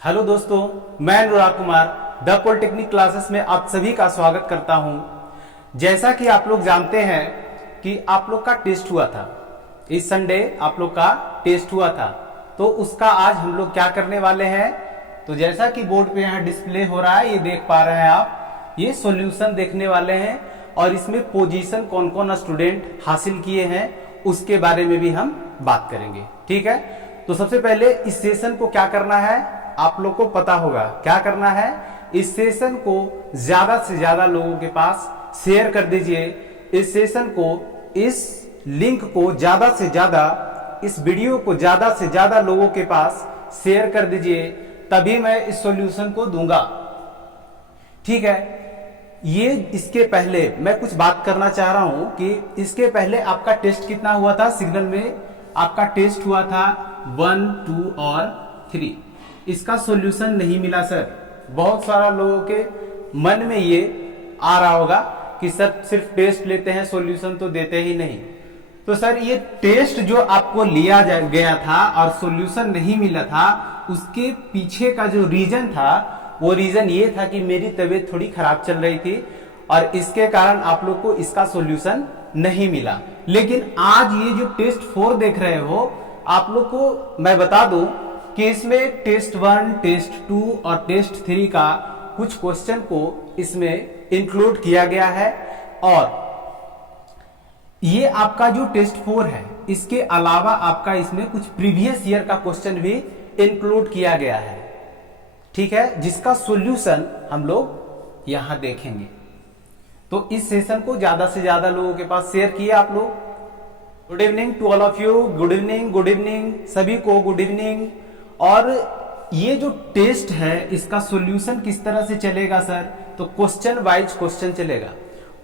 Hello दोस्तों, मैं अनुराग Kumar the polytechnic classes में आप सभी का स्वागत करता हूं। जैसा कि आप लोग जानते हैं कि आप लोग का टेस्ट हुआ था, इस संडे आप लोग का टेस्ट हुआ था, तो उसका आज हम लोग क्या करने वाले हैं। तो जैसा कि बोर्ड पे यहाँ डिस्प्ले हो रहा है, ये देख पा रहे हैं आप, ये सॉल्यूशन देखने वाले हैं और इसमें पोजीशन कौन कौन स्टूडेंट हासिल किए हैं उसके बारे में भी हम बात करेंगे। ठीक है, तो सबसे पहले इस सेशन को क्या करना है आप लोग को पता होगा। क्या करना है, इस सेशन को ज्यादा से ज्यादा लोगों के पास शेयर कर दीजिए। इस सेशन को, इस लिंक को ज्यादा से ज्यादा, इस वीडियो को ज्यादा से ज्यादा लोगों के पास शेयर कर दीजिए, तभी मैं इस सॉल्यूशन को दूंगा। ठीक है, ये इसके पहले मैं कुछ बात करना चाह रहा हूं कि इसके पहले आपका टेस्ट कितना हुआ था। सिग्नल में आपका टेस्ट हुआ था 1, 2 और 3। इसका सॉल्यूशन नहीं मिला सर। बहुत सारा लोगों के मन में ये आ रहा होगा कि सर सिर्फ टेस्ट लेते हैं, सॉल्यूशन तो देते ही नहीं। तो सर ये टेस्ट जो आपको लिया गया था और सॉल्यूशन नहीं मिला था, उसके पीछे का जो रीजन था वो रीजन ये था कि मेरी तबीयत थोड़ी खराब चल रही थी और इसके कारण आप लोग को इसका सॉल्यूशन नहीं मिला। लेकिन आज ये जो टेस्ट 4 देख रहे हो, आप लोग को मैं बता दूं कि इसमें टेस्ट 1, टेस्ट 2 और टेस्ट 3 का कुछ क्वेश्चन को इसमें इंक्लूड किया गया है। और ये आपका जो टेस्ट 4 है, इसके अलावा आपका इसमें कुछ प्रीवियस ईयर का क्वेश्चन भी इंक्लूड किया गया है। ठीक है, जिसका सॉल्यूशन हम लोग यहां देखेंगे। तो इस सेशन को ज्यादा से ज्यादा लोगों के पास शेयर किए आप लोग। Good evening to all of you. Good evening, good evening सभी को, गुड इवनिंग। और ये जो टेस्ट है, इसका सॉल्यूशन किस तरह से चलेगा सर, तो क्वेश्चन वाइज क्वेश्चन चलेगा।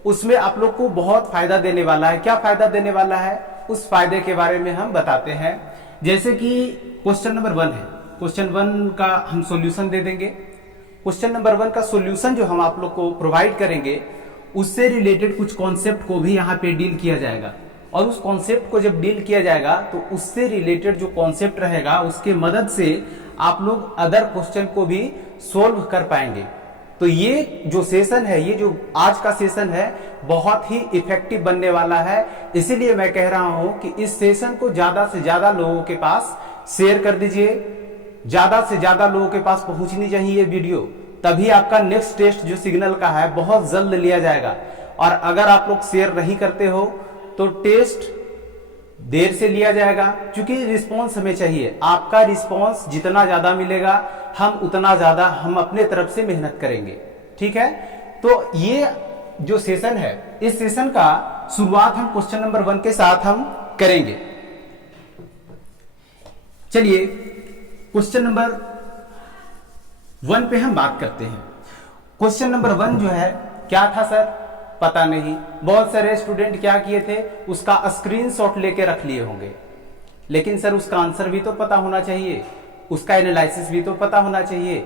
उसमें आप लोग को बहुत फायदा देने वाला है। क्या फायदा देने वाला है, उस फायदे के बारे में हम बताते हैं। जैसे कि क्वेश्चन नंबर 1 है, क्वेश्चन 1 का हम सॉल्यूशन दे देंगे। क्वेश्चन नंबर 1 का सॉल्यूशन जो हम आप लोग को प्रोवाइड करेंगे, उससे रिलेटेड कुछ कॉन्सेप्ट को भी यहाँ पे डील किया जाएगा। और उस कॉन्सेप्ट को जब डील किया जाएगा तो उससे रिलेटेड जो कॉन्सेप्ट रहेगा, उसके मदद से आप लोग अदर क्वेश्चन को भी सोल्व कर पाएंगे। तो ये जो सेशन है, ये जो आज का सेशन है, बहुत ही इफेक्टिव बनने वाला है। इसीलिए मैं कह रहा हूं कि इस सेशन को ज्यादा से ज्यादा लोगों के पास शेयर कर दीजिए। ज्यादा से ज्यादा लोगों के पास पहुंचनी चाहिए वीडियो, तभी आपका नेक्स्ट टेस्ट जो सिग्नल का है बहुत जल्द लिया जाएगा। और अगर आप लोग शेयर नहीं करते हो तो टेस्ट देर से लिया जाएगा, क्योंकि रिस्पॉन्स हमें चाहिए। आपका रिस्पॉन्स जितना ज्यादा मिलेगा, हम उतना ज्यादा हम अपने तरफ से मेहनत करेंगे। ठीक है, तो ये जो सेशन है, इस सेशन का शुरुआत हम क्वेश्चन नंबर 1 के साथ हम करेंगे। चलिए क्वेश्चन नंबर 1 पे हम बात करते हैं। क्वेश्चन नंबर 1 जो है, क्या था सर, पता नहीं। बहुत सारे स्टूडेंट क्या किए थे, उसका स्क्रीनशॉट लेके रख लिए होंगे। लेकिन सर उसका आंसर भी तो पता होना चाहिए, उसका एनालिसिस भी तो पता होना चाहिए।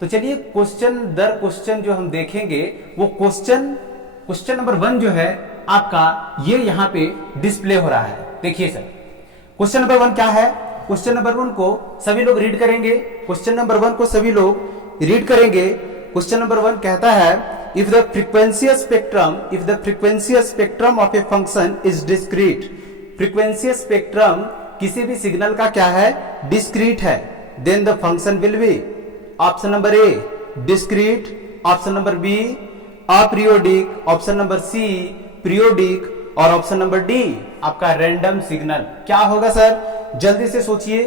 तो चलिए क्वेश्चन दर क्वेश्चन जो हम देखेंगे, वो क्वेश्चन नंबर 1 जो है आपका, ये यहाँ पे डिस्प्ले हो रहा है। देखिए सर, क्वेश्चन नंबर 1 क्या है। क्वेश्चन नंबर 1 को सभी लोग रीड करेंगे। क्वेश्चन नंबर 1 को सभी लोग रीड करेंगे। क्वेश्चन नंबर 1 कहता है, if the frequency spectrum of a function is discrete, frequency spectrum किसी भी सिग्नल का क्या है, discrete है, then the function will be option number A discrete, option number B aperiodic, option number C periodic और option number D आपका random signal. क्या होगा सर, जल्दी से सोचिए।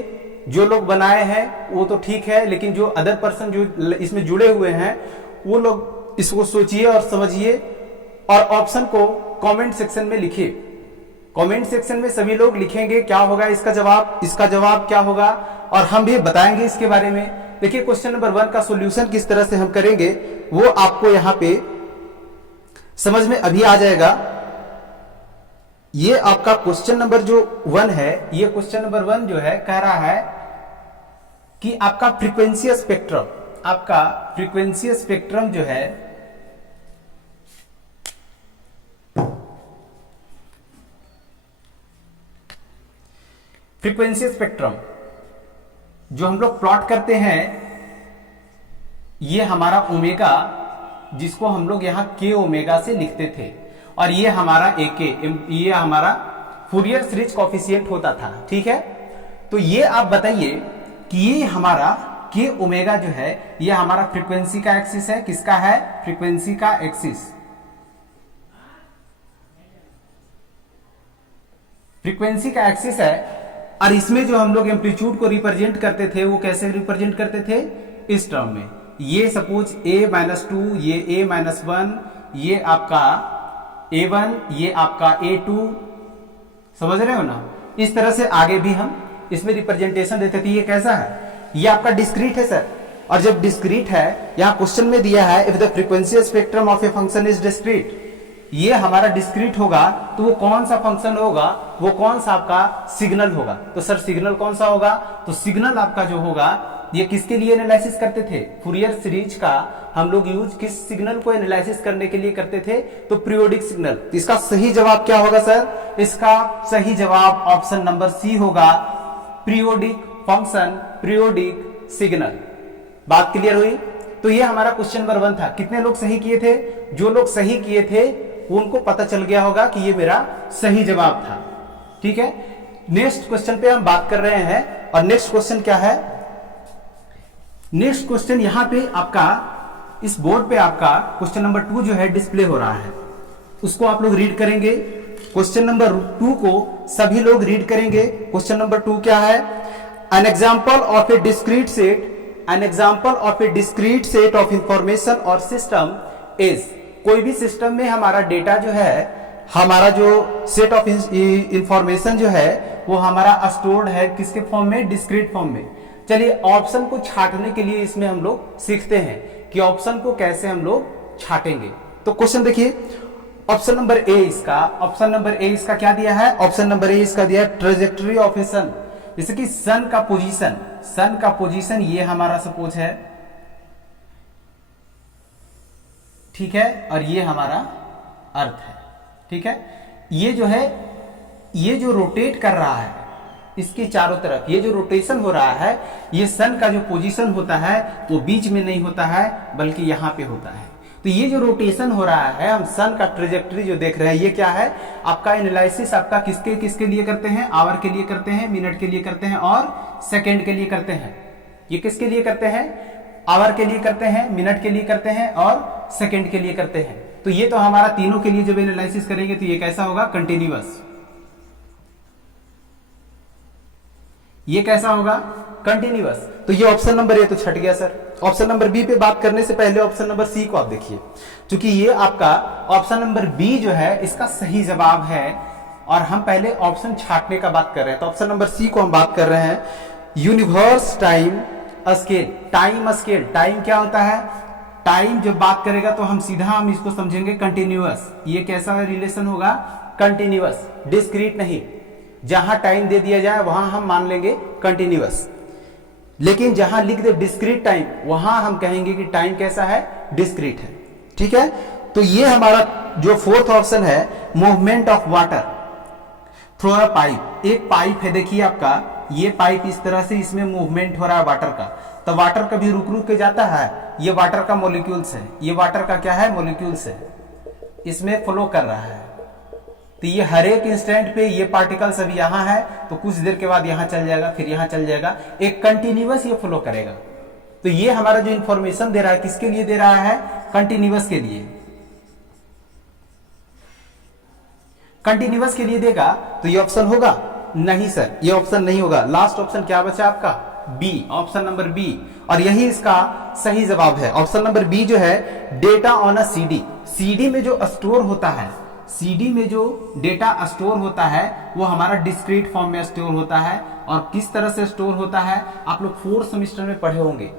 जो लोग बनाए हैं वो तो ठीक है, लेकिन जो अदर पर्सन जो इसमें जुड़े हुए हैं, वो लोग इसको सोचिए और समझिए और ऑप्शन को कमेंट सेक्शन में लिखिए। कमेंट सेक्शन में सभी लोग लिखेंगे क्या होगा इसका जवाब क्या होगा, और हम भी बताएंगे इसके बारे में। देखिए क्वेश्चन नंबर 1 का सॉल्यूशन किस तरह से हम करेंगे, वो आपको यहां पे समझ में अभी आ जाएगा। ये आपका क्वेश्चन नंबर जो 1 है, ये क्वेश्चन नंबर 1 जो है कह रहा है कि आपका फ्रीक्वेंसी स्पेक्ट्रम जो है, फ्रीक्वेंसी स्पेक्ट्रम जो हम लोग प्लॉट करते हैं, ये हमारा ओमेगा, जिसको हम लोग यहाँ के ओमेगा से लिखते थे, और ये हमारा एके, ये हमारा फूरियर सीरीज कॉफिशिएंट होता था। ठीक है, तो ये आप बताइए कि ये हमारा के ओमेगा जो है ये हमारा फ्रीक्वेंसी का एक्सिस है। किसका है? फ्रीक्वेंसी का एक्सिस। फ्रीक्वेंसी का एक्सिस है, और इसमें जो हम लोग एम्पलीट्यूड को रिप्रेजेंट करते थे वो कैसे रिप्रेजेंट करते थे? इस टर्म में। ये सपोज a-2, ये a-1, ये आपका a1, ये आपका a2, समझ रहे हो ना? इस तरह से आगे भी हम इसमें रिप्रेजेंटेशन देते थे। ये कैसा है? ये आपका डिस्क्रीट है सर, और जब डिस्क्रीट है, यहां क्वेश्चन में दिया है if the frequency spectrum of A function is discrete, ये हमारा डिस्क्रीट होगा तो वो कौन सा फंक्शन होगा? वो कौन सा आपका सिग्नल होगा? तो सर सिग्नल कौन सा होगा? तो सिग्नल आपका जो होगा ये किसके लिए एनालिसिस करते थे? फूरियर सीरीज का हम लोग यूज किस सिग्नल को एनालिसिस करने के लिए करते थे? तो पीरियोडिक सिग्नल। इसका सही जवाब क्या होगा सर? इसका सही जवाब ऑप्शन नंबर सी होगा, पीरियोडिक फंक्शन, पीरियोडिक सिग्नल। बात क्लियर हुई? तो ये हमारा क्वेश्चन नंबर 1 था। कितने लोग सही किए थे? जो लोग सही किए थे उनको पता चल गया होगा कि ये मेरा सही जवाब था। ठीक है, नेक्स्ट क्वेश्चन पे हम बात कर रहे हैं, और नेक्स्ट क्वेश्चन क्या है? नेक्स्ट क्वेश्चन यहां पे आपका इस बोर्ड पे आपका क्वेश्चन नंबर 2 जो है डिस्प्ले हो रहा है, उसको आप लोग रीड करेंगे। क्वेश्चन नंबर 2 को सभी लोग रीड करेंगे। क्वेश्चन नंबर 2 क्या है? An example of A discrete set, an example of A discrete set of information और सिस्टम इज, कोई भी सिस्टम में हमारा डेटा जो है, हमारा जो सेट ऑफ इंफॉर्मेशन जो है वो हमारा स्टोर्ड है किसके फॉर्म में? डिस्क्रीट फॉर्म में। चलिए ऑप्शन को छाटने के लिए इसमें हम लोग सीखते हैं कि ऑप्शन को कैसे हम लोग छाटेंगे। तो क्वेश्चन देखिए, ऑप्शन नंबर ए इसका, ऑप्शन नंबर ए इसका क्या दिया है? ऑप्शन नंबर ए इसका दिया है ट्रेजेक्टरी ऑफ ए सन, जैसे कि सन का पोजीशन, सन का पोजीशन ये हमारा सपोज है, ठीक है, और ये हमारा अर्थ है। ठीक है, ये जो है, ये जो रोटेट कर रहा है इसके चारों तरफ, ये जो रोटेशन हो रहा है, ये सन का जो पोजीशन होता है वो बीच में नहीं होता है बल्कि यहां पे होता है। तो ये जो रोटेशन हो रहा है, हम सन का ट्रेजेक्टरी जो देख रहे हैं, ये क्या है? आपका एनालिसिस आपका किसके किसके लिए करते हैं? आवर के लिए करते हैं, मिनट के लिए करते हैं, और सेकेंड के लिए करते हैं। ये किसके लिए करते हैं? आवर के लिए करते हैं, मिनट के लिए करते हैं, और सेकेंड के लिए करते हैं। तो ये तो हमारा तीनों के लिए जब एनालिसिस करेंगे तो ये कैसा होगा? कंटिन्यूअस। ये कैसा होगा? कंटिन्यूअस। तो ये ऑप्शन नंबर ए तो छट गया सर। ऑप्शन नंबर बी पे बात करने से पहले ऑप्शन नंबर सी को आप देखिए, क्योंकि ये आपका ऑप्शन नंबर बी जो है इसका सही जवाब है, और हम पहले ऑप्शन छाटने का बात कर रहे हैं। तो ऑप्शन नंबर सी को हम बात कर रहे हैं, universe time scale. Time scale, time क्या होता है? टाइम जब बात करेगा तो हम सीधा हम इसको समझेंगे कंटिन्यूअस। ये कैसा रिलेशन होगा? कंटिन्यूअस, डिस्क्रीट नहीं। जहां टाइम दे दिया जाए वहां हम मान लेंगे कंटिन्यूअस, लेकिन जहां लिख दे डिस्क्रीट टाइम वहां हम कहेंगे कि टाइम कैसा है? डिस्क्रीट है। ठीक है, तो ये हमारा जो फोर्थ ऑप्शन है, movement of water through a pipe. एक पाइप है, देखिए आपका ये पाइप इस तरह से इसमें मूवमेंट हो रहा है वाटर का, तो वाटर कभी रुक रुक के जाता है, ये वाटर का मॉलिक्यूल्स है, ये वाटर का क्या है? मॉलिक्यूल्स है, इसमें फ्लो कर रहा है। तो ये हर एक इंस्टेंट पे ये पार्टिकल्स अभी यहां है, तो कुछ देर के बाद यहां चल जाएगा, फिर यहां चल जाएगा, एक कंटिन्यूअस ये फ्लो करेगा। तो ये हमारा जो इंफॉर्मेशन दे रहा है किसके लिए दे रहा है? कंटिन्यूअस के लिए। कंटिन्यूअस के लिए देगा तो ये ऑप्शन होगा? नहीं सर, ये ऑप्शन नहीं होगा। लास्ट ऑप्शन क्या बचा आपका? बी, ऑप्शन नंबर बी, और यही इसका सही जवाब है। ऑप्शन नंबर बी जो है, data on a CD. CD में जो स्टोर होता है, सीडी में जो डेटा स्टोर होता है वो हमारा डिस्क्रीट फॉर्म में स्टोर होता है। और किस तरह से स्टोर होता है आप लोग 4th सेमेस्टर में पढ़े होंगे।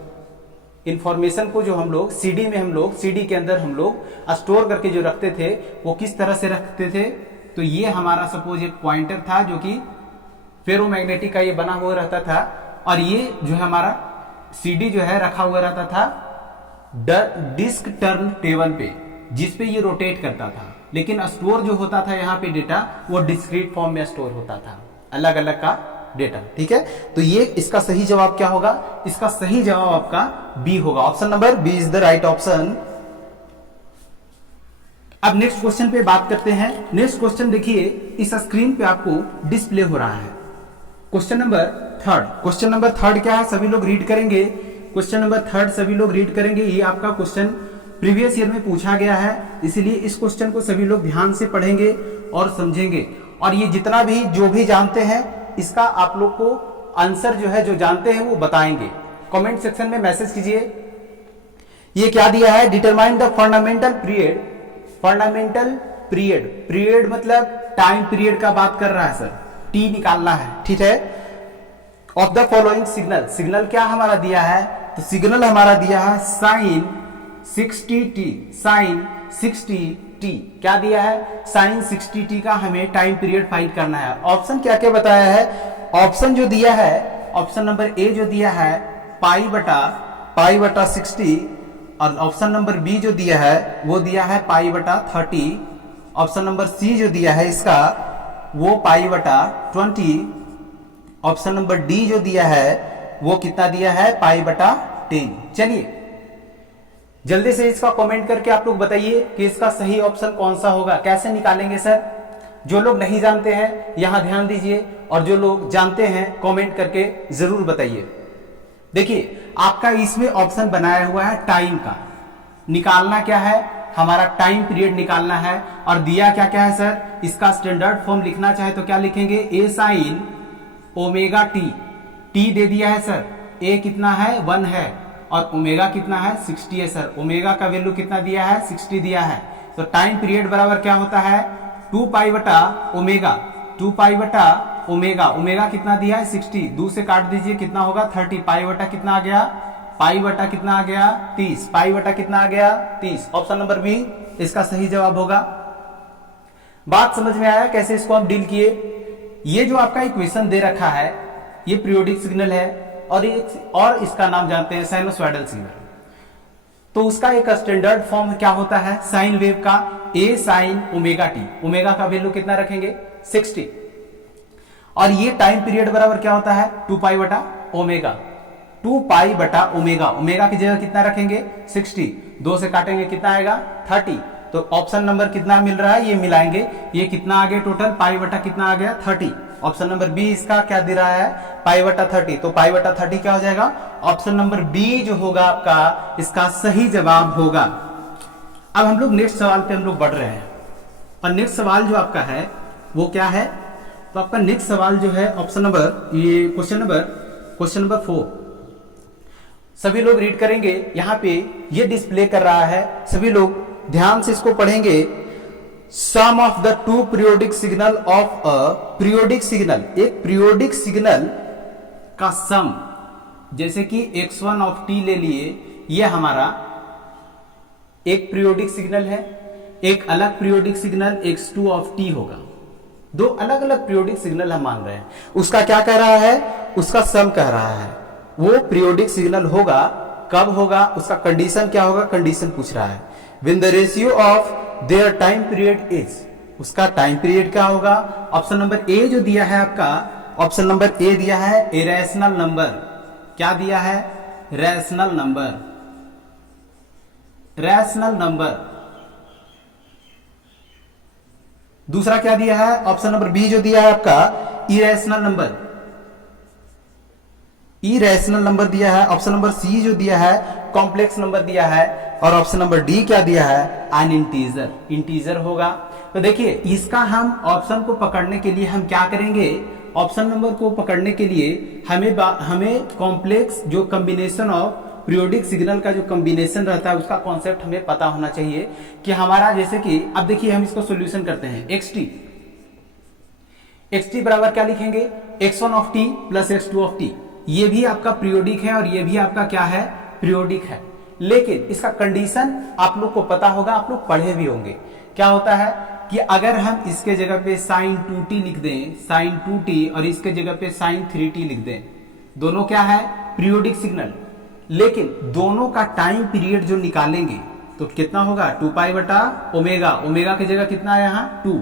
इंफॉर्मेशन को जो हम लोग सीडी में, हम लोग सीडी के अंदर हम लोग स्टोर करके जो रखते थे वो किस तरह से रखते थे? तो ये हमारा सपोज एक पॉइंटर था जो कि फेरोमैग्नेटिक का ये बना हुआ रहता था, और ये जो है हमारा सीडी जो है रखा हुआ रहता था डिस्क टर्न टेबल पे, जिसपे ये रोटेट करता था। लेकिन स्टोर जो होता था यहाँ पे डेटा, वो डिस्क्रीट फॉर्म में स्टोर होता था, अलग अलग का डेटा। ठीक है, तो ये इसका सही जवाब क्या होगा? इसका सही जवाब आपका बी होगा। Option number B is the right option. अब नेक्स्ट क्वेश्चन पे बात करते हैं। नेक्स्ट क्वेश्चन देखिए, इस स्क्रीन पे आपको डिस्प्ले हो रहा है। Question number third. Question number third क्या है? सभी लोग रीड करेंगे। क्वेश्चन नंबर थर्ड सभी लोग रीड करेंगे। ये आपका क्वेश्चन प्रीवियस ईयर में पूछा गया है, इसलिए इस क्वेश्चन को सभी लोग ध्यान से पढ़ेंगे और समझेंगे। और ये जितना भी जो भी जानते हैं, इसका आप लोग को आंसर जो है, जो जानते हैं वो बताएंगे। कमेंट सेक्शन में मैसेज कीजिए। ये क्या दिया है? Determine the fundamental period. Fundamental period, period मतलब टाइम पीरियड का बात कर रहा है सर, टी निकालना है। ठीक है, of the following signal. Signal क्या हमारा दिया है? तो सिग्नल हमारा दिया है साइन 60t। साइन 60t क्या दिया है? साइन 60t का हमें टाइम पीरियड फाइंड करना है। ऑप्शन क्या क्या बताया है? ऑप्शन जो दिया है, ऑप्शन नंबर ए जो दिया है पाई बटा 60, और ऑप्शन नंबर बी जो दिया है वो दिया है पाई बटा 30। ऑप्शन नंबर सी जो दिया है इसका वो पाई बटा 20। ऑप्शन नंबर डी जो दिया है वो कितना दिया है? पाई बटा 10। चलिए जल्दी से इसका कमेंट करके आप लोग बताइए कि इसका सही ऑप्शन कौन सा होगा। कैसे निकालेंगे सर? जो लोग नहीं जानते हैं यहां ध्यान दीजिए, और जो लोग जानते हैं कमेंट करके जरूर बताइए। देखिए आपका इसमें ऑप्शन बनाया हुआ है टाइम का। निकालना क्या है? हमारा टाइम पीरियड निकालना है। और दिया क्या क्या है सर? इसका स्टैंडर्ड फॉर्म लिखना चाहे तो क्या लिखेंगे? ए साइन ओमेगा टी। टी दे दिया है सर, ए कितना है? 1 है, और ओमेगा कितना है? 60 है सर। ओमेगा का वैल्यू कितना दिया है? 60 दिया है। तो टाइम पीरियड बराबर क्या होता है? 2 पाई बटा ओमेगा। 2 पाई बटा ओमेगा। ओमेगा कितना दिया है? 60। 2 से काट दीजिए, कितना होगा? 30। पाई बटा कितना आ गया? पाई बटा कितना आ गया? 30। पाई बटा कितना आ गया? 30। ऑप्शन नंबर बी इसका सही जवाब होगा। बात समझ में आया कैसे इसको आप डील किए? ये जो आपका इक्वेशन दे रखा है ये पीरियोडिक सिग्नल है, और इसका नाम जानते हैं साइनोसॉइडल सिग्नल। तो उसका एक स्टैंडर्ड फॉर्म क्या होता है साइन वेव का? ए साइन ओमेगा टी। ओमेगा का वैल्यू कितना रखेंगे? 60। और ये टाइम पीरियड बराबर क्या होता है? 2 पाई बटा ओमेगा। 2 पाई बटा ओमेगा। ओमेगा की जगह कितना रखेंगे? 60। 2 से काटेंगे कितना आएगा? 30। तो ऑप्शन नंबर कितना मिल रहा है? ये मिलाएंगे, ये कितना आ गया टोटल? पाई बटा कितना आ गया? 30। ऑप्शन नंबर बी इसका क्या दे रहा है? पाई बटा 30। तो पाई बटा 30 क्या हो जाएगा? ऑप्शन नंबर बी जो होगा आपका इसका सही जवाब होगा। अब हम लोग नेक्स्ट सवाल पे हम लोग बढ़ रहे हैं, और नेक्स्ट सवाल जो आपका है वो क्या है? तो आपका नेक्स्ट सवाल जो है ऑप्शन नंबर, ये क्वेश्चन नंबर 4। सभी लोग रीड करेंगे। यहां पे ये डिस्प्ले कर रहा है, सभी लोग ध्यान से इसको पढ़ेंगे। Sum of the two periodic signal of a periodic signal. एक पीरियोडिक सिग्नल का सम, जैसे कि x1 ऑफ t ले लिए, ये हमारा एक पीरियोडिक सिग्नल है। एक अलग periodic signal x2 of t होगा। दो अलग अलग पीरियोडिक सिग्नल हम मान रहे हैं। उसका क्या कह रहा है? उसका सम कह रहा है। वो पीरियोडिक सिग्नल होगा, कब होगा? उसका कंडीशन क्या होगा? कंडीशन पूछ रहा है। When the ratio of their time period is, उसका टाइम पीरियड क्या होगा? ऑप्शन नंबर ए जो दिया है आपका, ऑप्शन नंबर ए दिया है इरेशनल नंबर। क्या दिया है? Rational number. Rational number. दूसरा क्या दिया है? ऑप्शन नंबर बी जो दिया है आपका इरेशनल नंबर। इरेशनल नंबर दिया है। ऑप्शन नंबर सी जो दिया है कॉम्प्लेक्स नंबर दिया है, और ऑप्शन नंबर डी क्या दिया है? N integer. इंटीजर होगा। तो देखिए इसका हम ऑप्शन को पकड़ने के लिए हम क्या करेंगे? ऑप्शन नंबर को पकड़ने के लिए हमें कॉम्प्लेक्स जो कॉम्बिनेशन ऑफ पीरियोडिक सिग्नल का जो कॉम्बिनेशन रहता है उसका कॉन्सेप्ट हमें पता होना चाहिए कि हमारा, जैसे कि अब देखिए हम इसको सोल्यूशन करते हैं। xt बराबर क्या लिखेंगे? x1 of t plus x2 of t। ये भी आपका पीरियोडिक है और ये भी आपका क्या है? पीरियोडिक है। लेकिन इसका कंडीशन आप लोग को पता होगा, आप लोग पढ़े भी होंगे। क्या होता है कि अगर हम इसके जगह पे sin 2t लिख दें, sin 2t, और इसके जगह पे sin 3t लिख दें, दोनों क्या है? Periodic signal. लेकिन दोनों का टाइम पीरियड जो निकालेंगे तो कितना होगा? 2 पाई बटा ओमेगा। ओमेगा की जगह कितना है यहाँ? 2।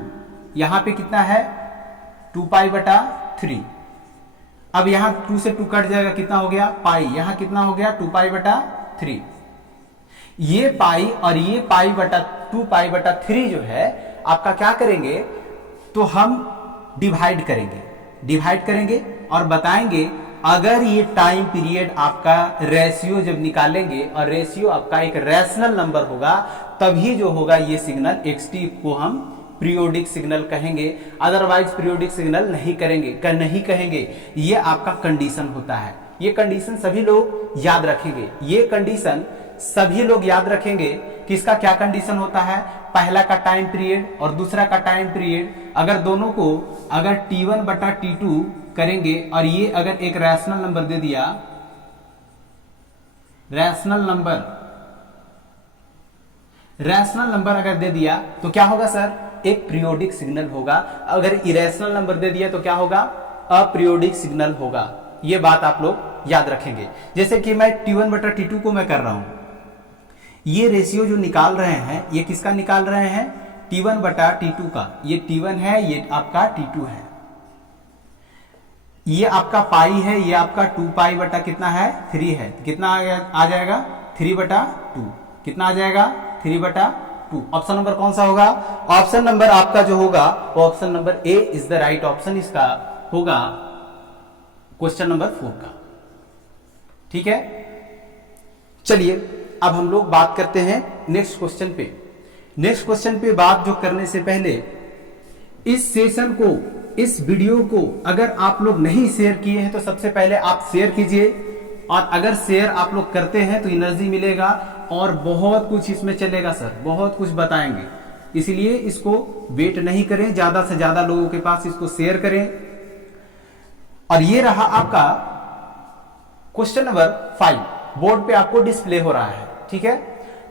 यहाँ पे कितना है? 2 पाई बटा 3। अब यहां 2 से 2 कट जाएगा, कितना हो गया पाई, यहां कितना हो गया 2 पाई बटा 3। ये पाई और ये पाई बटा 2 पाई बटा 3 जो है आपका क्या करेंगे, तो हम डिवाइड करेंगे और बताएंगे अगर ये टाइम पीरियड आपका रेशियो जब निकालेंगे और रेशियो आपका एक रैशनल नंबर होगा, तभी जो होगा ये सिग्नल xt को हम पीरियोडिक सिग्नल कहेंगे, अदरवाइज पीरियोडिक सिग्नल नहीं कहेंगे। ये आपका कंडीशन होता है। ये कंडीशन सभी लोग याद रखेंगे, ये कंडीशन सभी लोग याद रखेंगे। किसका क्या कंडीशन होता है, पहला का टाइम पीरियड और दूसरा का टाइम पीरियड, अगर दोनों को अगर t1 बटा t2 करेंगे और ये अगर एक रैशनल नंबर दे दिया, रैशनल नंबर अगर दे दिया तो क्या होगा सर, एक पीरियोडिक सिग्नल होगा। अगर इरेशनल नंबर दे दिया तो क्या होगा, अपीरियोडिक सिग्नल होगा। ये बात आप लोग याद रखेंगे। जैसे कि मैं t1 बटा t2 को मैं कर रहा हूं, ये रेशियो जो निकाल रहे हैं ये किसका निकाल रहे हैं, t1 बटा t2 का। ये t1 है, ये आपका t2 है, ये आपका पाई है, ये आपका 2 पाई बटा कितना है 3 है। कितना आ जाएगा 3 बटा 2, कितना आ जाएगा 3 बटा 2। ऑप्शन नंबर कौन सा होगा, ऑप्शन नंबर आपका जो होगा वो option number A is the right option, इसका होगा क्वेश्चन नंबर 4 का। ठीक है, चलिए अब हम लोग बात करते हैं नेक्स्ट क्वेश्चन पे। नेक्स्ट क्वेश्चन पे बात जो करने से पहले इस सेशन को, इस वीडियो को अगर आप लोग नहीं शेयर किए हैं तो सबसे पहले आप शेयर कीजिए, और अगर शेयर आप लोग करते हैं तो एनर्जी मिलेगा और बहुत कुछ इसमें चलेगा सर, बहुत कुछ बताएंगे। इसलिए इसको वेट नहीं करें, ज्यादा से ज्यादा लोगों के पास इसको शेयर करें। और ये रहा आपका क्वेश्चन नंबर 5, बोर्ड पे आपको डिस्प्ले हो रहा है। ठीक है,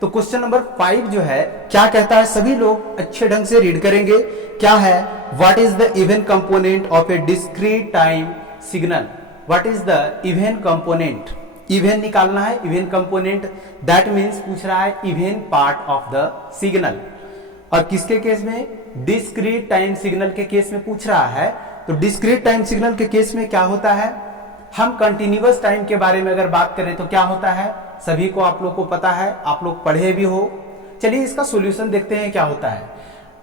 तो क्वेश्चन नंबर 5 जो है क्या कहता है, सभी लोग अच्छे ढंग से रीड करेंगे। क्या है, what is the even component of A discrete time signal. What is the even component, even निकालना है, इवन कंपोनेंट, दैट मीन्स पूछ रहा है even part of the signal. और किसके केस में, डिस्क्रीट टाइम सिग्नल के केस में पूछ रहा है। तो डिस्क्रीट टाइम सिग्नल के केस में क्या होता है, हम कंटिन्यूअस टाइम के बारे में अगर बात करें तो क्या होता है, सभी को आप लोग को पता है, आप लोग पढ़े भी हो। चलिए इसका सॉल्यूशन देखते हैं क्या होता है।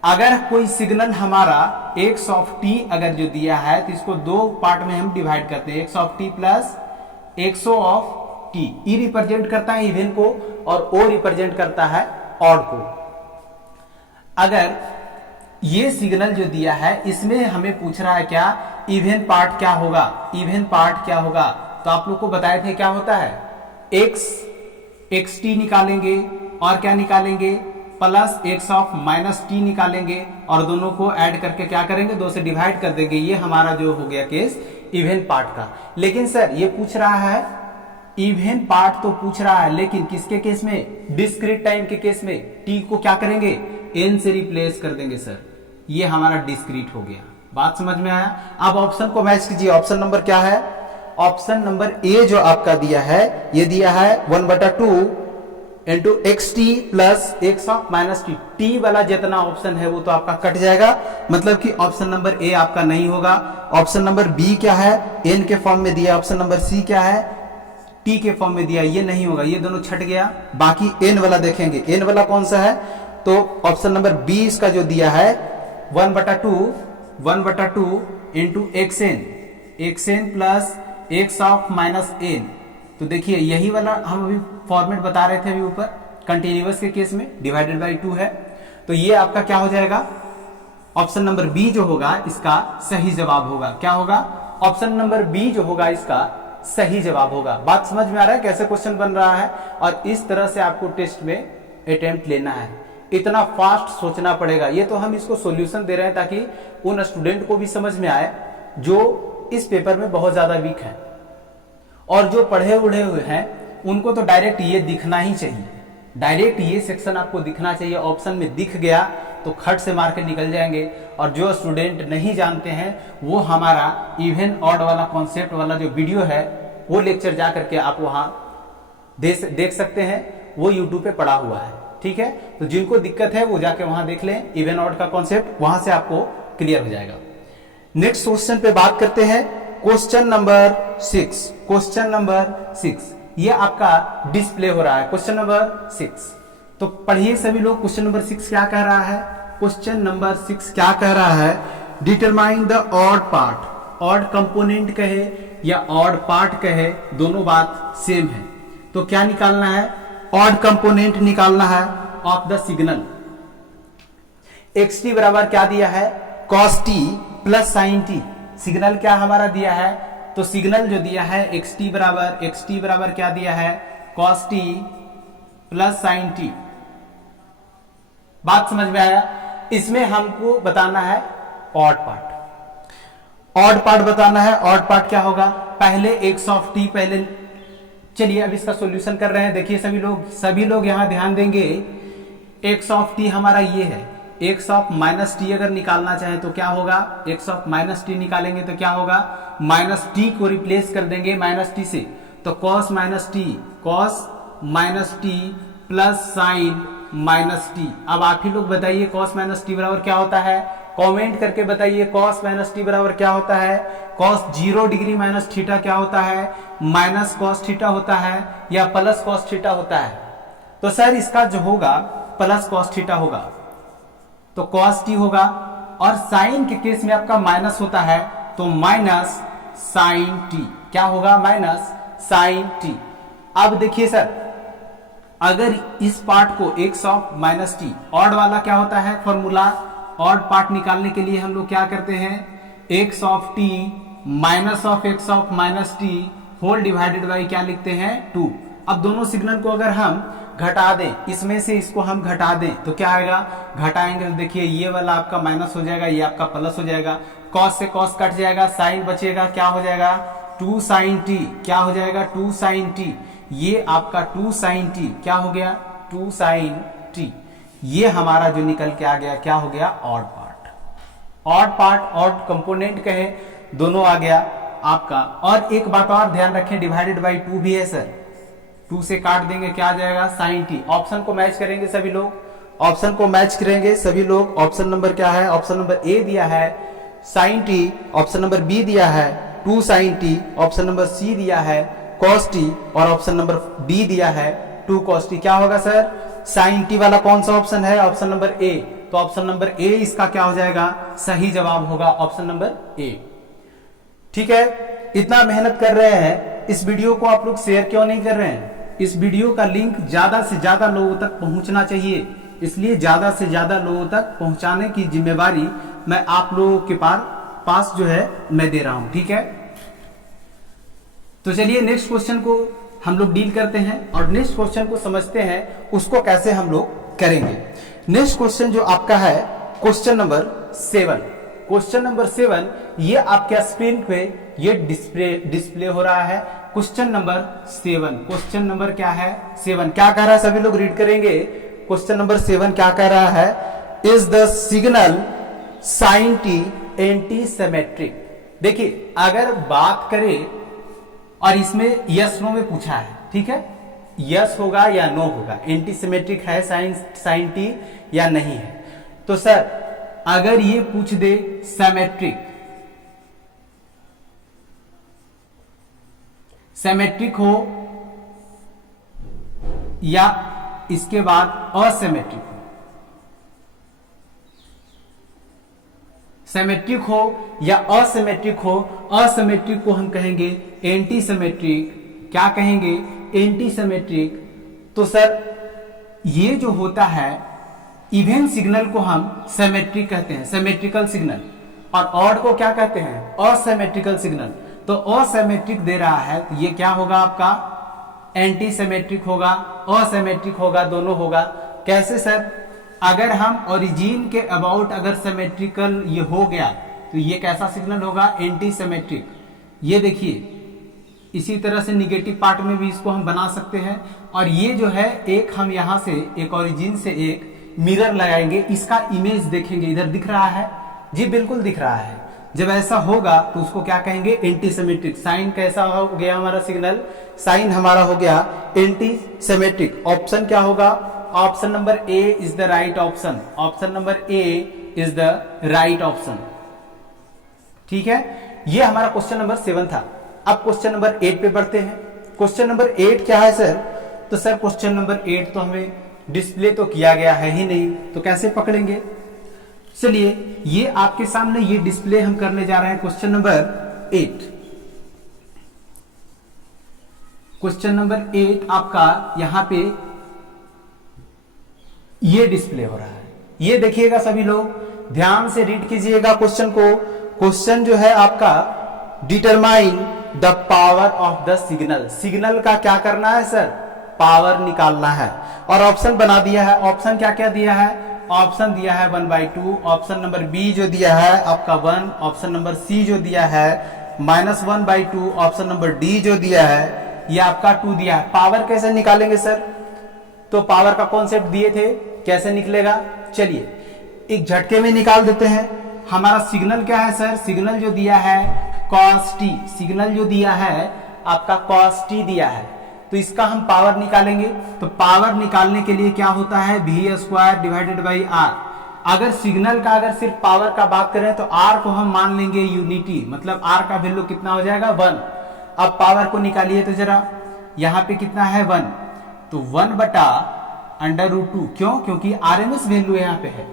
अगर कोई सिग्नल हमारा x ऑफ t अगर जो दिया है तो इसको दो पार्ट में हम डिवाइड करते हैं, x of t plus x of t। e represent करता है इवन को और o रिप्रेजेंट करता है ऑड को। अगर ये सिग्नल जो दिया है इसमें हमें पूछ रहा है क्या, इवन पार्ट क्या होगा, इवन पार्ट क्या होगा, तो आप लोग को बताए थे क्या होता है, xt निकालेंगे और क्या निकालेंगे, plus x of minus t निकालेंगे और दोनों को ऐड करके क्या करेंगे, 2 से डिवाइड कर देंगे। ये हमारा जो हो गया केस इवन पार्ट का। लेकिन सर ये पूछ रहा है इवन पार्ट तो पूछ रहा है, लेकिन किसके केस में, डिस्क्रीट टाइम के केस में t को क्या करेंगे, n से रिप्लेस कर देंगे सर। ये हमारा डिस्क्रीट हो गया। बात समझ में आया। अब ऑप्शन को मैच कीजिए। ऑप्शन नंबर क्या है, ऑप्शन नंबर ए जो आपका दिया है, ये दिया है 1/2 into x T plus x of minus T. T वाला जितना ऑप्शन है वो तो आपका कट जाएगा, मतलब कि ऑप्शन नंबर ए आपका नहीं होगा। ऑप्शन नंबर बी क्या है, एन के फॉर्म में दिया। ऑप्शन नंबर सी क्या है, टी के फॉर्म में दिया। ये नहीं होगा, ये दोनों छट गया। बाकी एन वाला देखेंगे, एन वाला कौन सा है, तो ऑप्शन नंबर बी इसका जो दिया है 1/2 into x n plus x of minus n. तो देखिए यही वाला हम अभी फॉर्मेट बता रहे थे अभी ऊपर, कंटिन्यूअस के केस में डिवाइडेड बाई 2 है। तो ये आपका क्या हो जाएगा, ऑप्शन नंबर बी जो होगा इसका सही जवाब होगा। क्या होगा, ऑप्शन नंबर बी जो होगा इसका सही जवाब होगा। बात समझ में आ रहा है कैसे क्वेश्चन बन रहा है, और इस तरह से आपको टेस्ट में अटेम्प्ट लेना है। इतना फास्ट सोचना पड़ेगा। ये तो हम इसको सॉल्यूशन दे रहे हैं ताकि उन स्टूडेंट को भी समझ में आए जो इस पेपर में बहुत ज्यादा वीक है, और जो पढ़े उढ़े हुए हैं उनको तो डायरेक्ट ये दिखना ही चाहिए। डायरेक्ट ये सेक्शन आपको दिखना चाहिए। ऑप्शन में दिख गया तो खट से मार के निकल जाएंगे। और जो स्टूडेंट नहीं जानते हैं वो हमारा इवन ऑड वाला कॉन्सेप्ट वाला जो वीडियो है वो लेक्चर जा करके आप वहां देख सकते हैं, वो यूट्यूब पे पड़ा हुआ है। ठीक है, तो जिनको दिक्कत है वो जाके वहां देख लें, इवन ऑड का कॉन्सेप्ट, वहां से आपको क्लियर हो जाएगा। नेक्स्ट क्वेश्चन पे बात करते हैं। Question number 6। क्वेश्चन नंबर 6 ये आपका डिस्प्ले हो रहा है, क्वेश्चन नंबर 6। तो पढ़िए सभी लोग, क्वेश्चन नंबर 6 क्या कह रहा है? क्वेश्चन नंबर 6 क्या कह रहा है? Determine the odd part. Odd component कहे या ऑड पार्ट कहे, दोनों बात सेम है। तो क्या निकालना है? ऑड कंपोनेंट निकालना है of the signal. X T बराबर क्या दिया है? Cos T plus sign T. Signal क्या हमारा दिया है? तो सिग्नल जो दिया है एक्स टी बराबर क्या दिया है? Cos T plus sign T. बात समझ में आया? इसमें हमको बताना है ऑड पार्ट। ऑड पार्ट बताना है। ऑड पार्ट क्या होगा? पहले एक्स ऑफ टी पहले। चलिए अब इसका सॉल्यूशन कर रहे हैं। देखिए सभी लोग यहां ध्यान देंगे। एक्स ऑफ टी हमारा ये है। एक्स ऑफ माइनस टी अगर निकालना चाहे तो क्या होगा? एक्स ऑफ माइनस टी निकालेंगे तो क्या होगा? माइनस टी को रिप्लेस कर देंगे माइनस टी से, तो cos minus T plus sign minus T. अब आप ही लोग बताइए कॉस माइनस टी बराबर क्या होता है? कमेंट करके बताइए कॉस माइनस टी बराबर क्या होता है? कॉस 0 डिग्री माइनस थीटा क्या होता है? माइनस कॉस थीटा होता है या प्लस कॉस थीटा होता है? तो सर इसका जो होगा प्लस कॉस थीटा होगा, तो कॉस टी होगा। और साइन के केस में आपका माइनस होता है, तो माइनस साइन टी। क्या होगा? Minus sine t. अब देखिए सर, अगर इस पार्ट को x of minus t, odd वाला क्या होता है फॉर्मूला? ऑड पार्ट निकालने के लिए हम लोग क्या करते हैं? X of t minus of x of minus t whole divided by क्या लिखते हैं? 2। अब दोनों सिग्नल को अगर हम घटा दें, इसमें से इसको हम घटा दें तो क्या आएगा? घटाएंगे तो देखिए ये वाला आपका माइनस हो जाएगा, ये आपका प्लस हो जाएगा। कॉस से कॉस कट जाएगा, साइन बचेगा, क्या हो जाएगा? 2 साइन टी। क्या हो जाएगा? 2 साइन टी। ये आपका 2 साइन टी क्या हो गया? 2 साइन टी। ये हमारा जो निकल के आ गया क्या हो गया? Odd part. Odd part, odd component कहे, दोनों आ गया आपका। और एक बात और ध्यान रखें, डिवाइडेड बाई 2 भी है सर। 2 से काट देंगे, क्या आ जाएगा? Sine t. ऑप्शन को मैच करेंगे सभी लोग, ऑप्शन को मैच करेंगे सभी लोग। ऑप्शन नंबर क्या है? ऑप्शन नंबर ए दिया है sine t, option number b दिया है 2 sine t, option number c दिया है कॉस टी, और ऑप्शन नंबर डी दिया है 2 कॉस टी। क्या होगा सर? साइन टी वाला कौन सा ऑप्शन है? ऑप्शन नंबर ए। तो ऑप्शन नंबर ए इसका क्या हो जाएगा? सही जवाब होगा ऑप्शन नंबर ए। ठीक है, इतना मेहनत कर रहे हैं, इस वीडियो को आप लोग शेयर क्यों नहीं कर रहे हैं? इस वीडियो का लिंक ज्यादा से ज्यादा लोगों तक पहुंचना चाहिए, इसलिए ज्यादा से ज्यादा लोगों तक पहुंचाने की जिम्मेवारी मैं आप लोगों के पास जो है मैं दे रहा हूं। ठीक है, तो चलिए नेक्स्ट क्वेश्चन को हम लोग डील करते हैं और नेक्स्ट क्वेश्चन को समझते हैं उसको कैसे हम लोग करेंगे। नेक्स्ट क्वेश्चन जो आपका है क्वेश्चन नंबर 7। क्वेश्चन नंबर 7 ये आपके स्क्रीन पे ये डिस्प्ले हो रहा है। क्वेश्चन नंबर 7, क्वेश्चन नंबर क्या है? 7 क्या कह रहा है? सभी लोग रीड करेंगे। क्वेश्चन नंबर 7 क्या कह रहा है? Is the signal sine t antisymmetric. देखिए अगर बात करें और इसमें यस नो में पूछा है, ठीक है, यस होगा या नो होगा, एंटी सिमेट्रिक है साइन टी या नहीं है। तो सर अगर ये पूछ दे सिमेट्रिक हो या इसके बाद असिमेट्रिक हो, सिमेट्रिक हो या असिमेट्रिक हो, असिमेट्रिक को हम कहेंगे एंटी सिमेट्रिक। क्या कहेंगे? Anti symmetric. तो सर ये जो होता है इवन सिग्नल को हम सिमेट्रिक कहते हैं, सिमेट्रिकल सिग्नल, और ऑड को क्या कहते हैं? Asymmetrical signal. तो असिमेट्रिक दे रहा है तो ये क्या होगा आपका? एंटी सिमेट्रिक होगा, असिमेट्रिक होगा, दोनों होगा। कैसे सर? अगर हम ओरिजिन के अबाउट अगर सिमेट्रिकल ये हो गया तो ये कैसा सिग्नल होगा? Anti symmetric. ये देखिए इसी तरह से निगेटिव पार्ट में भी इसको हम बना सकते हैं। और ये जो है एक हम यहां से एक ओरिजिन से एक मिरर लगाएंगे, इसका इमेज देखेंगे, इधर दिख रहा है जी, बिल्कुल दिख रहा है। जब ऐसा होगा तो उसको क्या कहेंगे? Anti symmetric. साइन कैसा हो गया हमारा सिग्नल? साइन हमारा हो गया एंटी सिमेट्रिक। ऑप्शन क्या होगा? Option number A is the right option. Option number A is the right option. ठीक है, ये हमारा क्वेश्चन नंबर 7 था। अब क्वेश्चन नंबर 8 पे बढ़ते हैं। क्वेश्चन नंबर 8 क्या है सर? तो सर क्वेश्चन नंबर 8 तो हमें डिस्प्ले तो किया गया है ही नहीं, तो कैसे पकड़ेंगे? चलिए ये आपके सामने ये डिस्प्ले हम करने जा रहे हैं क्वेश्चन नंबर 8। क्वेश्चन नंबर 8 आपका यहां पे ये डिस्प्ले हो रहा है। ये देखिएगा सभी लोग, ध्यान से रीड कीजिएगा क्वेश्चन को। क्वेश्चन जो है आपका determine the power of the signal. Signal का क्या करना है सर? पावर निकालना है। और ऑप्शन बना दिया है। ऑप्शन क्या क्या दिया है? ऑप्शन दिया है 1/2, ऑप्शन नंबर बी जो दिया है आपका 1, ऑप्शन नंबर सी जो दिया है -1/2, ऑप्शन नंबर डी जो दिया है ये आपका 2 दिया है। पावर कैसे निकालेंगे सर? तो पावर का कॉन्सेप्ट दिए थे, कैसे निकलेगा? चलिए एक झटके में निकाल देते हैं। हमारा सिग्नल क्या है सर? सिग्नल जो दिया है cos t, सिग्नल जो दिया है आपका cos t दिया है, तो इसका हम पावर निकालेंगे। तो पावर निकालने के लिए क्या होता है? v² divided by r। अगर सिग्नल का अगर सिर्फ पावर का बात करें तो r को हम मान लेंगे यूनिटी, मतलब r का वैल्यू कितना हो जाएगा? 1। अब पावर को निकालिए तो जरा, यहां पे कितना है? 1, तो 1/√2। क्यों? क्योंकि आरएमएस वैल्यू यहां पे है।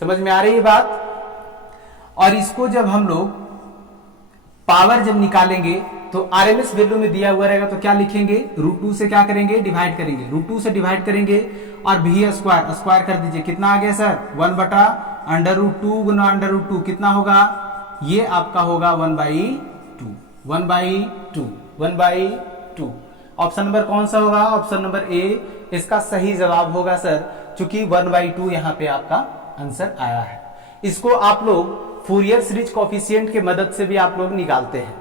समझ में आ रही है बात? और इसको जब हम लोग पावर जब निकालेंगे तो आरएमएस वैल्यू में दिया हुआ रहेगा तो क्या लिखेंगे? √2 से क्या करेंगे? डिवाइड करेंगे। √2 से डिवाइड करेंगे और v² स्क्वायर कर दीजिए। कितना आ गया सर? 1/√2 गुना √2 कितना होगा? ये आपका होगा 1/2। 1/2 ऑप्शन नंबर कौन सा होगा? ऑप्शन नंबर ए इसका सही जवाब होगा सर, चूंकि 1/2 यहां पे आपका आंसर आया है। इसको आप लोग फूरियर सीरीज कोफिशिएंट के मदद से भी आप लोग निकालते हैं।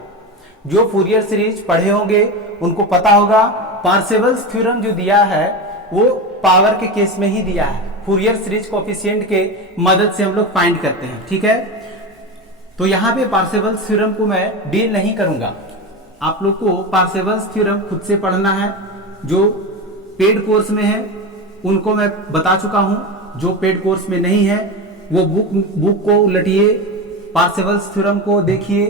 जो फूरियर सीरीज पढ़े होंगे उनको पता होगा, पार्सेवल्स थ्योरम जो दिया है वो पावर के केस में ही दिया है। फूरियर सीरीज कोफिशिएंट के मदद से हम लोग फाइंड करते हैं, ठीक है? तो यहां पे पार्सेवल्स थ्योरम को मैं डील नहीं करूंगा। आप लोग को पार्सेवल्स थ्योरम खुद से पढ़ना है। जो पेड कोर्स में है उनको मैं बता चुका हूं, जो पेड कोर्स में नहीं है वो बुक को उलटिए, पार्सेवल्स थ्योरम को देखिए,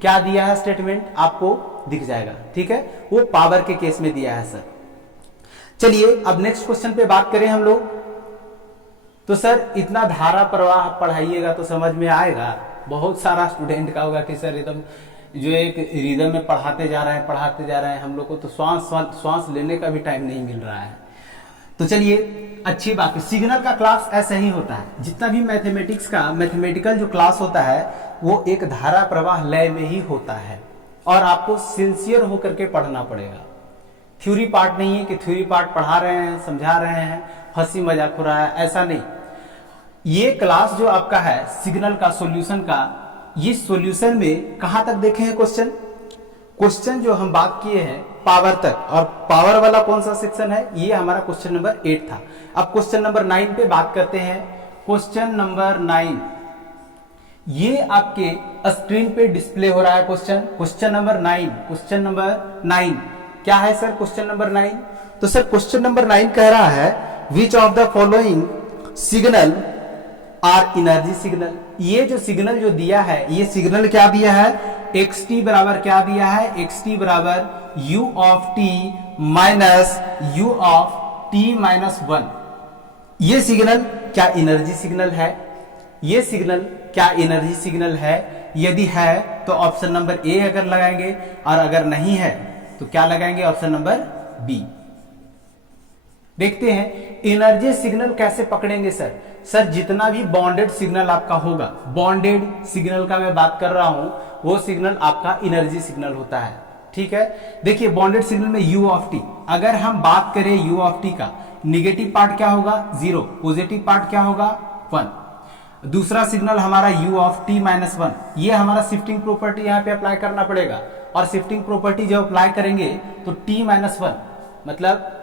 क्या दिया है स्टेटमेंट आपको दिख जाएगा, ठीक है? वो पावर के केस में दिया है सर। चलिए अब नेक्स्ट क्वेश्चन पे बात करें हम लोग। तो सर इतना धारा प्रवाह पढ़ाइएगा तो समझ में आएगा। बहुत सारा स्टूडेंट का होगा कि सर एकदम जो एक रिदम में पढ़ाते जा रहे हैं, हम लोग को तो श्वास लेने का भी टाइम नहीं मिल रहा है। तो चलिए अच्छी बात है। सिग्नल का क्लास ऐसा ही होता है। जितना भी मैथमेटिक्स का मैथमेटिकल जो क्लास होता है वो एक धारा प्रवाह लय में ही होता है और आपको सिंसियर होकर के पढ़ना पड़ेगा। थ्योरी पार्ट नहीं है कि थ्योरी पार्ट पढ़ा रहे हैं, समझा रहे हैं, हंसी मजाक हो रहा है, ऐसा नहीं। ये क्लास जो आपका है सिग्नल का सॉल्यूशन का, इस सॉल्यूशन में कहां तक देखे हैं क्वेश्चन जो हम बात किए हैं पावर तक, और पावर वाला कौन सा सेक्शन है? ये हमारा क्वेश्चन नंबर 8 था। अब क्वेश्चन नंबर 9 पे बात करते हैं। क्वेश्चन नंबर 9 ये आपके स्क्रीन पे डिस्प्ले हो रहा है क्वेश्चन नंबर 9 क्या है सर? क्वेश्चन नंबर 9, तो सर क्वेश्चन नंबर 9 कह रहा है which of the following signal are energy signal. ये जो सिग्नल जो दिया है, ये सिग्नल क्या दिया है? xt बराबर क्या दिया है? xt बराबर u of t minus u of t minus 1। ये सिग्नल क्या एनर्जी सिग्नल है? ये सिग्नल क्या एनर्जी सिग्नल है? यदि है तो ऑप्शन नंबर ए अगर लगाएंगे, और अगर नहीं है तो क्या लगाएंगे? Option number b. देखते हैं एनर्जी सिग्नल कैसे पकड़ेंगे सर। सर जितना भी बॉन्डेड सिग्नल आपका होगा, बॉन्डेड सिग्नल का मैं बात कर रहा हूं, वो सिग्नल आपका एनर्जी सिग्नल होता है, ठीक है? देखिए बॉन्डेड सिग्नल में u ऑफ t, अगर हम बात करें u ऑफ t का, निगेटिव पार्ट क्या होगा? 0, पॉजिटिव पार्ट क्या होगा? 1। दूसरा सिग्नल हमारा u ऑफ t माइनस 1, ये हमारा शिफ्टिंग प्रॉपर्टी यहाँ पे अप्लाई करना पड़ेगा, और शिफ्टिंग प्रॉपर्टी जब अप्लाई करेंगे तो t माइनस 1, मतलब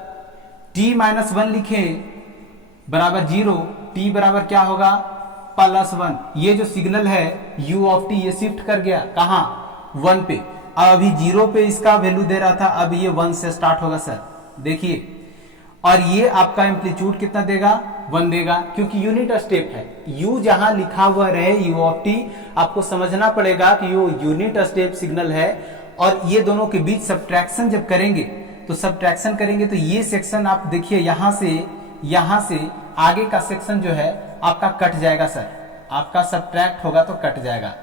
t माइनस 1 लिखें बराबर 0, t बराबर क्या होगा? +1। ये जो सिग्नल है u ऑफ t ये शिफ्ट कर गया कहां? 1 पे। अब अभी 0 पे इसका वैल्यू दे रहा था, अब ये 1 से स्टार्ट होगा सर, देखिए। और ये आपका एम्पलीट्यूड कितना देगा? 1 देगा, क्योंकि यूनिट स्टेप है। u जहां लिखा हुआ रहे u ऑफ t, आपको समझना पड़ेगा कि ये यूनिट स्टेप सिग्नल है, और ये दोनों के बीच सब्ट्रैक्शन जब करेंगे तो ये सेक्शन आप देखिए यहां से आगे का सेक्शन जो है आपका कट जाएगा सर, आपका सब्ट्रैक्ट होगा तो कट जाएगा।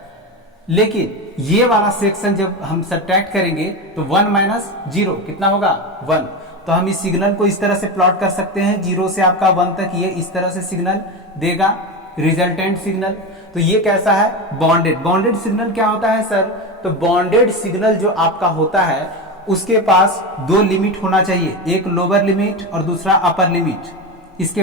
लेकिन ये वाला सेक्शन जब हम सब्ट्रैक्ट करेंगे तो 1 माइनस 0 कितना होगा 1। तो हम इस सिग्नल को इस तरह से प्लॉट कर सकते हैं, 0 से आपका 1 तक ये इस तरह से सिग्नल देगा, रिजल्टेंट सिग्नल। तो ये कैसा है, बॉन्डेड सिग्नल क्या होता है सर, तो बॉन्डेड सिग्नल जो आपका होता है उसके पास 2 लिमिट होना चाहिए, एक लोअर लिमिट और दूसरा अपर लिमिट। इसके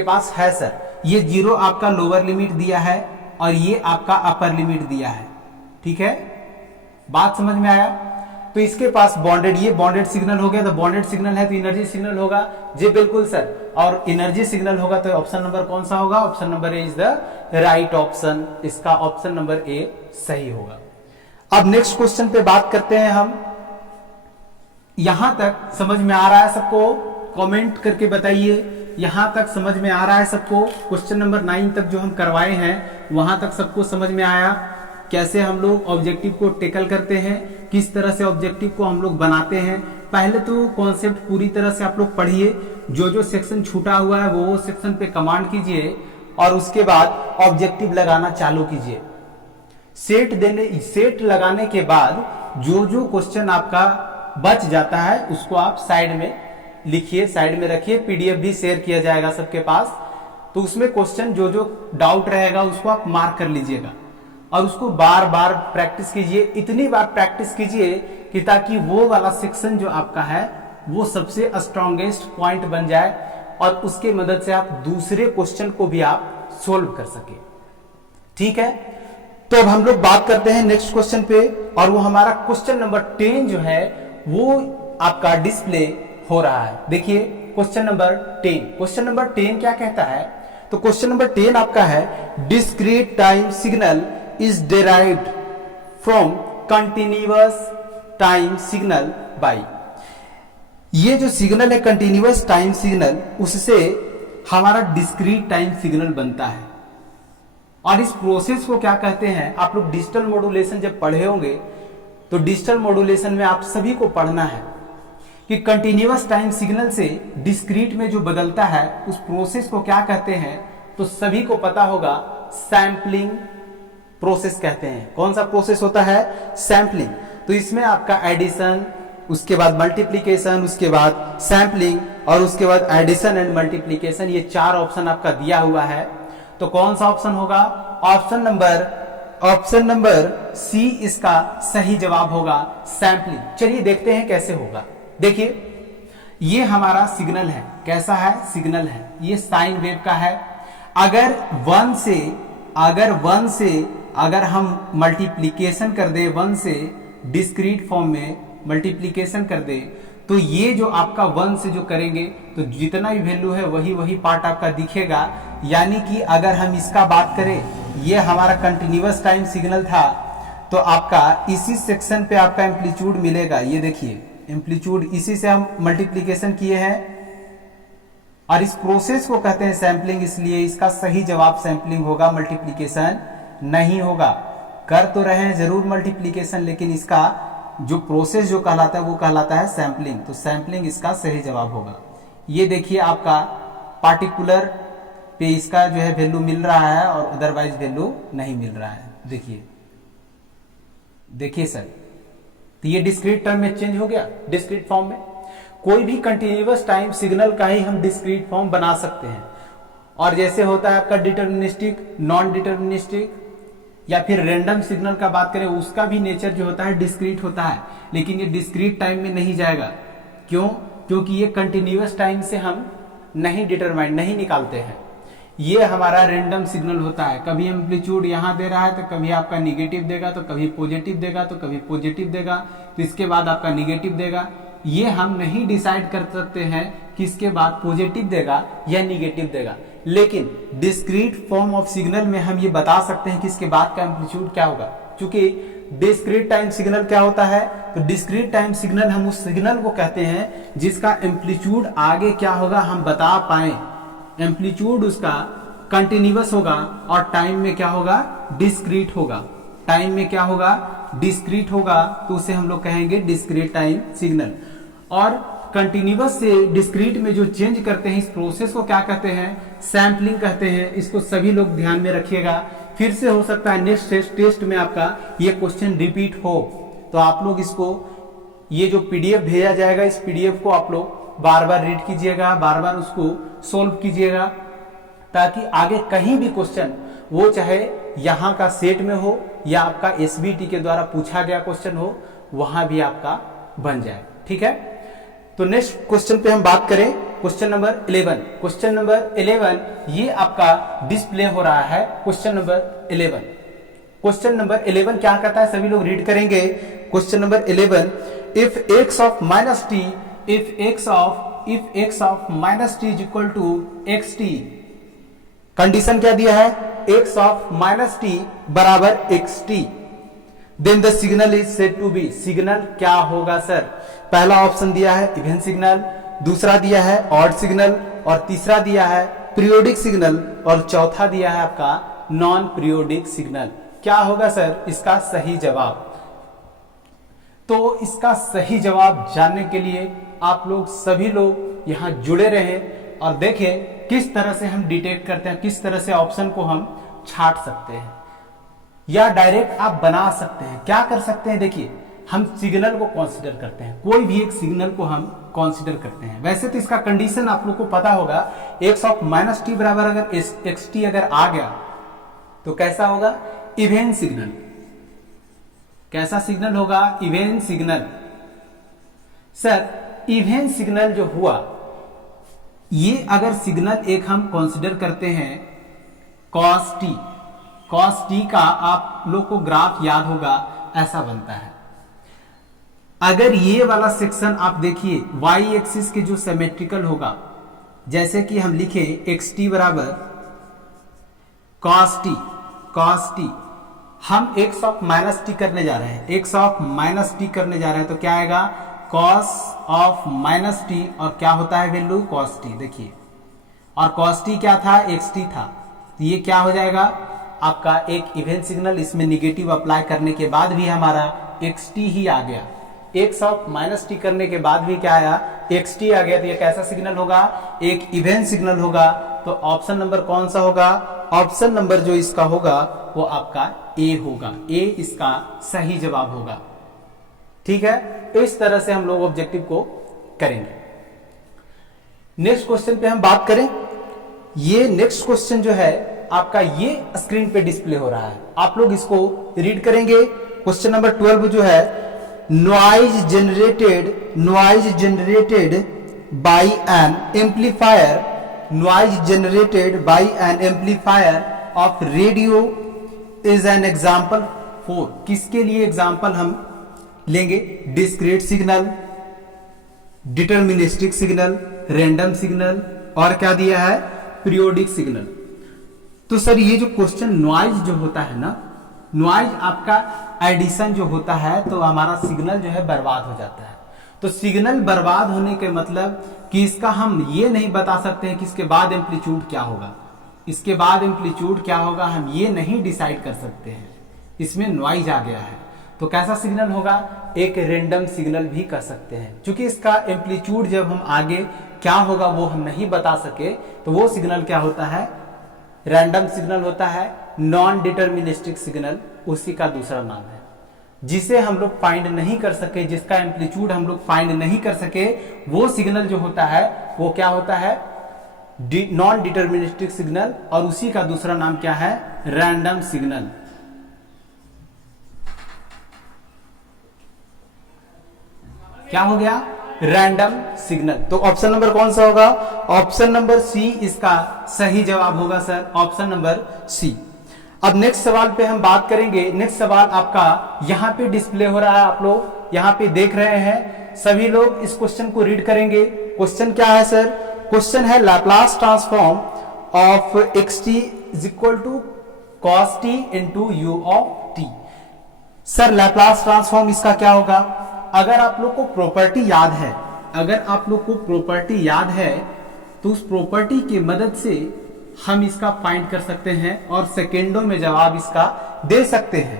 पास है सर, ये 0 आपका लोअर लिमिट दिया है और ये आपका अपर लिमिट दिया है, ठीक है, बात समझ में आया। तो इसके पास ये बॉन्डेड सिग्नल हो गया, तो बॉन्डेड सिग्नल है तो एनर्जी सिग्नल होगा जी, बिल्कुल सर। और एनर्जी सिग्नल होगा तो ऑप्शन नंबर कौन सा होगा, option number A is the right option, इसका ऑप्शन नंबर ए सही होगा। अब नेक्स्ट क्वेश्चन पे बात करते हैं हम। यहां तक समझ में आ रहा है सबको, कमेंट करके बताइए यहां तक समझ में आ रहा है सबको। क्वेश्चन नंबर 9 तक जो हम करवाए हैं वहां तक सबको समझ में आया, कैसे हम लोग ऑब्जेक्टिव को टेकल करते हैं, किस तरह से ऑब्जेक्टिव को हम लोग बनाते हैं। पहले तो कॉन्सेप्ट पूरी तरह से आप लोग पढ़िए, जो सेक्शन छूटा हुआ है वो सेक्शन पे कमांड कीजिए और उसके बाद ऑब्जेक्टिव लगाना चालू कीजिए। सेट लगाने के बाद जो क्वेश्चन आपका बच जाता है उसको आप साइड में लिखिए, साइड में रखिए, पीडीएफ भी शेयर किया जाएगा सबके पास। तो उसमें क्वेश्चन जो डाउट रहेगा उसको आप मार्क कर लीजिएगा और उसको बार बार प्रैक्टिस कीजिए, इतनी बार प्रैक्टिस कीजिए कि ताकि वो वाला सेक्शन जो आपका है वो सबसे स्ट्रॉन्गेस्ट पॉइंट बन जाए और उसके मदद से आप दूसरे क्वेश्चन को भी आप सोल्व कर सके, ठीक है। तो अब हम लोग बात करते हैं नेक्स्ट क्वेश्चन पे, और वो हमारा क्वेश्चन नंबर 10 जो है वो आपका डिस्प्ले हो रहा है। देखिए क्वेश्चन नंबर 10 क्या कहता है, तो क्वेश्चन नंबर 10 आपका है discrete time signal is derived from continuous time signal by. ये जो सिग्नल है कंटिन्यूअस टाइम सिग्नल, उससे हमारा डिस्क्रीट टाइम सिग्नल बनता है। और इस प्रोसेस को क्या कहते हैं, आप लोग डिजिटल मॉड्यूलेशन जब पढ़े होंगे तो डिजिटल मॉड्यूलेशन में आप सभी को पढ़ना है कि कंटिन्यूअस टाइम सिग्नल से डिस्क्रीट में जो बदलता है उस प्रोसेस को क्या कहते हैं, तो सभी को पता होगा सैंपलिंग प्रोसेस कहते हैं। कौन सा प्रोसेस होता है, सैंपलिंग। तो इसमें आपका एडिशन, उसके बाद मल्टीप्लीकेशन, उसके बाद सैंपलिंग और उसके बाद एडिशन एंड मल्टीप्लीकेशन, ये 4 ऑप्शन आपका दिया हुआ है। तो कौन सा ऑप्शन होगा, ऑप्शन नंबर सी इसका सही जवाब होगा, सैंपलिंग। चलिए देखते हैं कैसे होगा। देखिए ये हमारा सिग्नल है, कैसा है, सिग्नल है, ये साइन वेव का है। अगर 1 से अगर हम मल्टीप्लीकेशन कर दे, 1 से डिस्क्रीट फॉर्म में मल्टीप्लीकेशन कर दे, तो ये जो आपका 1 से जो करेंगे तो जितना भी वैल्यू है वही पार्ट आपका दिखेगा। यानी कि अगर हम इसका बात करें, ये हमारा कंटिन्यूअस टाइम सिग्नल था, तो आपका इसी सेक्शन पे आपका एम्पलीट्यूड मिलेगा। ये देखिए एम्पलीट्यूड, इसी से हम मल्टीप्लीकेशन किए हैं और इस प्रोसेस को कहते हैं सैंपलिंग, इसलिए इसका सही जवाब सैंपलिंग होगा, मल्टीप्लीकेशन नहीं होगा। कर तो रहे हैं जरूर मल्टीप्लीकेशन, लेकिन इसका जो प्रोसेस जो कहलाता है वो कहलाता है सैंपलिंग। तो सैंपलिंग इसका सही जवाब होगा। ये देखिए आपका पार्टिकुलर पे इसका जो है वैल्यू मिल रहा है और अदरवाइज वैल्यू नहीं मिल रहा है। देखिए सर, तो ये डिस्क्रीट टर्म में चेंज हो गया, डिस्क्रीट फॉर्म में। कोई भी कंटिन्यूअस टाइम सिग्नल का ही हम डिस्क्रीट फॉर्म बना सकते हैं। और जैसे होता है आपका डिटर्मिनिस्टिक, नॉन डिटर्मिनिस्टिक या फिर रैंडम सिग्नल का बात करें, उसका भी नेचर जो होता है डिस्क्रीट होता है, लेकिन ये डिस्क्रीट टाइम में नहीं जाएगा। क्यों? क्योंकि ये कंटिन्यूअस टाइम से हम नहीं निकालते हैं। ये हमारा रैंडम सिग्नल होता है, कभी एम्पलीट्यूड यहाँ दे रहा है तो कभी आपका निगेटिव देगा, तो कभी पॉजिटिव देगा, तो कभी पॉजिटिव देगा, तो इसके बाद आपका निगेटिव देगा। ये हम नहीं डिसाइड कर सकते हैं कि इसके बाद पॉजिटिव देगा या निगेटिव देगा, लेकिन डिस्क्रीट फॉर्म ऑफ सिग्नल में हम ये बता सकते हैं कि इसके बाद का एम्पलीट्यूड क्या होगा। क्योंकि डिस्क्रीट टाइम सिग्नल क्या होता है, तो डिस्क्रीट टाइम सिग्नल हम उस सिग्नल को कहते हैं जिसका एम्पलीट्यूड आगे क्या होगा हम बता पाए। एम्पलीट्यूड उसका कंटिन्यूअस होगा और टाइम में क्या होगा, डिस्क्रीट होगा। टाइम में क्या होगा, डिस्क्रीट होगा, तो उसे हम लोग कहेंगे डिस्क्रीट टाइम सिग्नल। और कंटिन्यूअस से डिस्क्रीट में जो चेंज करते हैं इस प्रोसेस को क्या कहते हैं, सैंपलिंग कहते हैं। इसको सभी लोग ध्यान में रखिएगा। फिर से हो सकता है नेक्स्ट टेस्ट में आपका ये क्वेश्चन रिपीट हो, तो आप लोग इसको, ये जो पीडीएफ भेजा जाएगा इस पीडीएफ को आप लोग बार बार रीड कीजिएगा, बार बार उसको सोल्व कीजिएगा, ताकि आगे कहीं भी क्वेश्चन, वो चाहे यहाँ का सेट में हो या आपका एसबीटी के द्वारा पूछा गया क्वेश्चन हो, वहां भी आपका बन जाए। ठीक है, तो नेक्स्ट क्वेश्चन पे हम बात करें, क्वेश्चन नंबर 11। क्वेश्चन नंबर 11 ये आपका डिस्प्ले हो रहा है। क्वेश्चन नंबर 11, क्वेश्चन नंबर 11 क्या कहता है, सभी लोग रीड करेंगे। Question number 11, if x of minus t, if x of minus t is equal to xt, condition क्या दिया है, x ऑफ माइनस टी बराबर xt, then the signal is said to be. Signal क्या होगा sir, पहला option दिया है even signal, दूसरा दिया है ऑड सिग्नल, और तीसरा दिया है पीरियोडिक सिग्नल, और चौथा दिया है आपका नॉन पीरियोडिक सिग्नल। क्या होगा सर इसका सही जवाब? तो इसका सही जवाब जानने के लिए आप लोग सभी लोग यहां जुड़े रहें और देखें किस तरह से हम डिटेक्ट करते हैं, किस तरह से ऑप्शन को हम छांट सकते हैं या डायरेक्ट आप बना सकते हैं। क्या कर सकते हैं, देखिए हम सिग्नल को कंसीडर करते हैं, कोई भी एक सिग्नल को हम कंसीडर करते हैं। वैसे तो इसका कंडीशन आप लोग को पता होगा, x ऑफ माइनस टी बराबर अगर xt अगर आ गया तो कैसा होगा, इवन सिग्नल। कैसा सिग्नल होगा, even signal. Sir even signal जो हुआ, ये अगर सिग्नल एक हम कंसीडर करते हैं cos t का, आप लोग को ग्राफ याद होगा ऐसा बनता है। अगर ये वाला सेक्शन आप देखिए y एक्सिस के जो सिमेट्रिकल होगा, जैसे कि हम लिखे xt बराबर cos t, हम x ऑफ माइनस टी करने जा रहे हैं, x ऑफ माइनस टी करने जा रहे हैं, तो क्या आएगा cos ऑफ माइनस टी, और क्या होता है वैल्यू cos t, देखिए, और cos t क्या था, xt था, तो ये क्या हो जाएगा आपका एक इवन सिग्नल। इसमें निगेटिव अप्लाई करने के बाद भी हमारा xt ही आ गया, x ऑफ माइनस टी करने के बाद भी क्या आया, xt आ गया, तो ये कैसा सिग्नल होगा, एक इवन सिग्नल होगा। तो ऑप्शन नंबर कौन सा होगा, ऑप्शन नंबर जो इसका होगा वो आपका ए होगा, ए इसका सही जवाब होगा। ठीक है, तो इस तरह से हम लोग ऑब्जेक्टिव को करेंगे। नेक्स्ट क्वेश्चन पे हम बात करें, ये नेक्स्ट क्वेश्चन जो है आपका ये स्क्रीन पे डिस्प्ले हो रहा है, आप लोग इसको रीड करेंगे। क्वेश्चन नंबर 12 जो है, noise generated by N amplifier, noise generated by N amplifier of radio is an example for. किसके लिए एग्जाम्पल हम लेंगे, discrete signal, deterministic signal, random signal, और क्या दिया है, पीरियोडिक सिग्नल। तो सर ये जो क्वेश्चन नॉइज जो होता है ना, नॉइज आपका एडिशन जो होता है तो हमारा सिग्नल जो है बर्बाद हो जाता है। तो सिग्नल बर्बाद होने के मतलब कि इसका हम ये नहीं बता सकते हैं कि इसके बाद एम्पलीट्यूड क्या होगा, इसके बाद एम्पलीट्यूड क्या होगा हम ये नहीं डिसाइड कर सकते हैं, इसमें नॉइज आ गया है। तो कैसा सिग्नल होगा, एक रैंडम सिग्नल भी कर सकते हैं। क्योंकि इसका एम्पलीट्यूड जब हम आगे क्या होगा वो हम नहीं बता सके, तो वो सिग्नल क्या होता है, रैंडम सिग्नल होता है, नॉन डिटरमिनिस्टिक सिग्नल उसी का दूसरा नाम है। जिसे हम लोग फाइंड नहीं कर सके, जिसका एम्पलीट्यूड हम लोग फाइंड नहीं कर सके, वो सिग्नल जो होता है वो क्या होता है, नॉन डिटरमिनिस्टिक सिग्नल, और उसी का दूसरा नाम क्या है, रैंडम सिग्नल। क्या हो गया, रैंडम सिग्नल। तो ऑप्शन नंबर कौन सा होगा, ऑप्शन नंबर सी इसका सही जवाब होगा सर, ऑप्शन नंबर सी। अब नेक्स्ट सवाल पे हम बात करेंगे। नेक्स्ट सवाल आपका यहाँ पे डिस्प्ले हो रहा है, आप लोग यहाँ पे देख रहे हैं, सभी लोग इस क्वेश्चन को रीड करेंगे। क्वेश्चन क्या है सर, क्वेश्चन है Laplace transform of xt is equal to cos t into u of t। Sir Laplace transform इसका क्या होगा, अगर आप लोग को प्रॉपर्टी याद है, अगर आप लोग को प्रॉपर्टी याद है तो उस प्रॉपर्टी की मदद से हम इसका फाइंड कर सकते हैं और सेकेंडों में जवाब इसका दे सकते हैं।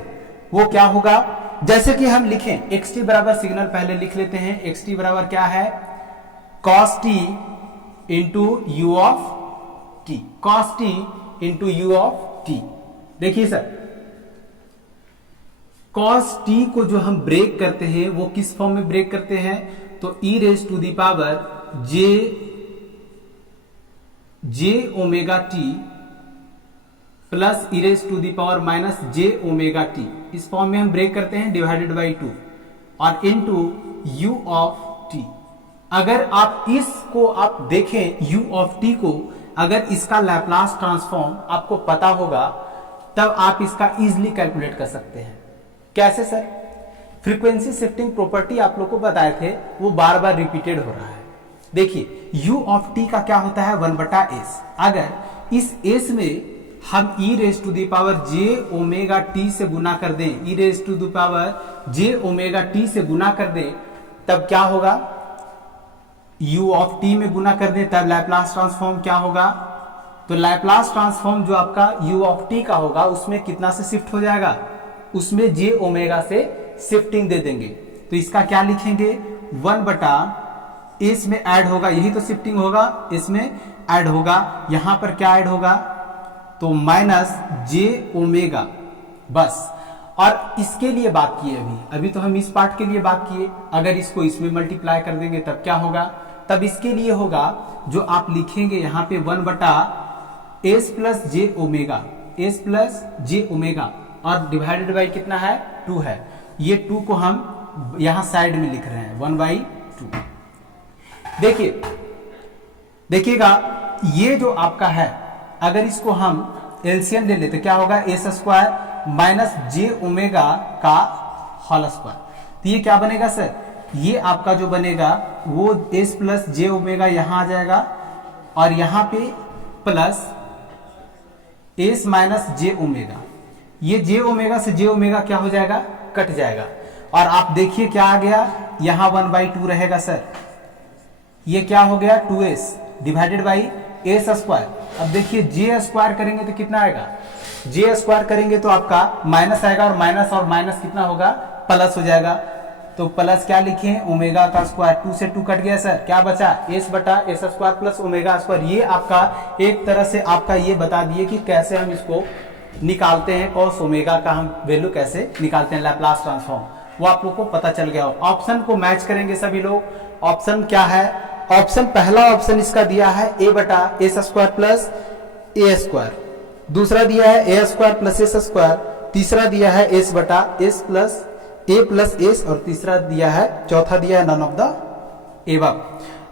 वो क्या होगा, जैसे कि हम लिखें एक्स टी बराबर, सिग्नल पहले लिख लेते हैं, एक्स टी बराबर क्या है, cos T into you of T, cos T into you of T. देखिए सर, कॉस टी को जो हम ब्रेक करते हैं वो किस फॉर्म में ब्रेक करते हैं, तो e raise to the power j omega t plus e raise to the power minus j omega t, इस फॉर्म में हम ब्रेक करते हैं, डिवाइडेड बाई 2 और इनटू यू ऑफ टी। अगर आप इसको आप देखें यू ऑफ टी को, अगर इसका लैप्लास ट्रांसफॉर्म आपको पता होगा तब आप इसका इजीली कैलकुलेट कर सकते हैं। कैसे सर, फ्रीक्वेंसी शिफ्टिंग प्रॉपर्टी आप लोग को बताए थे, वो बार बार रिपीटेड हो रहा है। देखिए u ऑफ t का क्या होता है, 1/s। अगर इस s में हम e raise to the power j omega t से गुना कर दें, e raise to the power j omega t से गुना कर दें, तब क्या होगा, u ऑफ t में गुना कर दें तब लैप्लास ट्रांसफॉर्म क्या होगा, तो लैप्लास ट्रांसफॉर्म जो आपका u ऑफ t का होगा उसमें कितना से शिफ्ट हो जाएगा, उसमें j ओमेगा से शिफ्टिंग दे देंगे। तो इसका क्या लिखेंगे, 1/s में ऐड होगा, यही तो शिफ्टिंग होगा, इसमें ऐड होगा, यहां पर क्या ऐड होगा, तो माइनस j ओमेगा, बस। और इसके लिए बात किए अभी तो हम इस पार्ट के लिए बात किए, अगर इसको इसमें मल्टीप्लाई कर देंगे तब क्या होगा, तब इसके लिए होगा जो आप लिखेंगे यहां पे 1/s प्लस जे ओमेगा, s प्लस जे ओमेगा और डिवाइडेड बाई कितना है, 2 है। ये 2 को हम यहां साइड में लिख रहे हैं 1/2। देखिएगा ये जो आपका है, अगर इसको हम एलसीएम ले लेते क्या होगा, S square minus j omega का होल स्क्वायर। तो ये क्या बनेगा सर, ये आपका जो बनेगा वो एस प्लस जे ओमेगा यहां आ जाएगा और यहां पे plus S minus j omega, ये जे ओमेगा से जे ओमेगा क्या हो जाएगा, कट जाएगा। और आप देखिए क्या आ गया, यहां 1/2 रहेगा सर, ये क्या हो गया 2s divided by S square. अब देखिए जे स्क्वायर करेंगे तो कितना आएगा, जे स्क्वायर करेंगे तो आपका माइनस आएगा और माइनस कितना होगा, प्लस हो जाएगा। तो प्लस क्या लिखे, ओमेगा का स्क्वायर, 2 से 2 कट गया सर, क्या बचा, एस बटा s square plus omega square. ये आपका एक तरह से आपका ये बता दिए कि कैसे हम इसको निकालते हैं, कॉस ओमेगा का हम वैल्यू कैसे निकालते हैं, लैप्लास ट्रांसफॉर्म, वो आप लोग को पता चल गया। ऑप्शन को मैच करेंगे सभी लोग। ऑप्शन क्या है, ऑप्शन पहला ऑप्शन इसका दिया है a बटा एस स्क्वायर प्लस ए स्क्वायर, दूसरा दिया है ए स्क्वायर प्लस एस स्क्वायर, तीसरा दिया है एस बटा एस प्लस ए प्लस एस और तीसरा दिया है, चौथा दिया है नन ऑफ द एबव।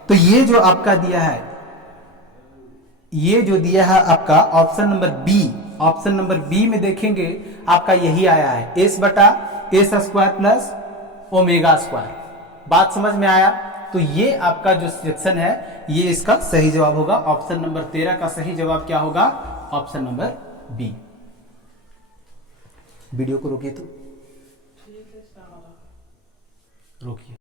तो ये जो आपका दिया है, ये जो दिया है आपका option number b, option number b में देखेंगे आपका यही आया है, एस बटा s square plus omega square. बात समझ में आया। तो ये आपका जो सेक्शन है ये इसका सही जवाब होगा, ऑप्शन नंबर 13 का सही जवाब क्या होगा, ऑप्शन नंबर बी। वीडियो को रोकिए, तो रोकिए।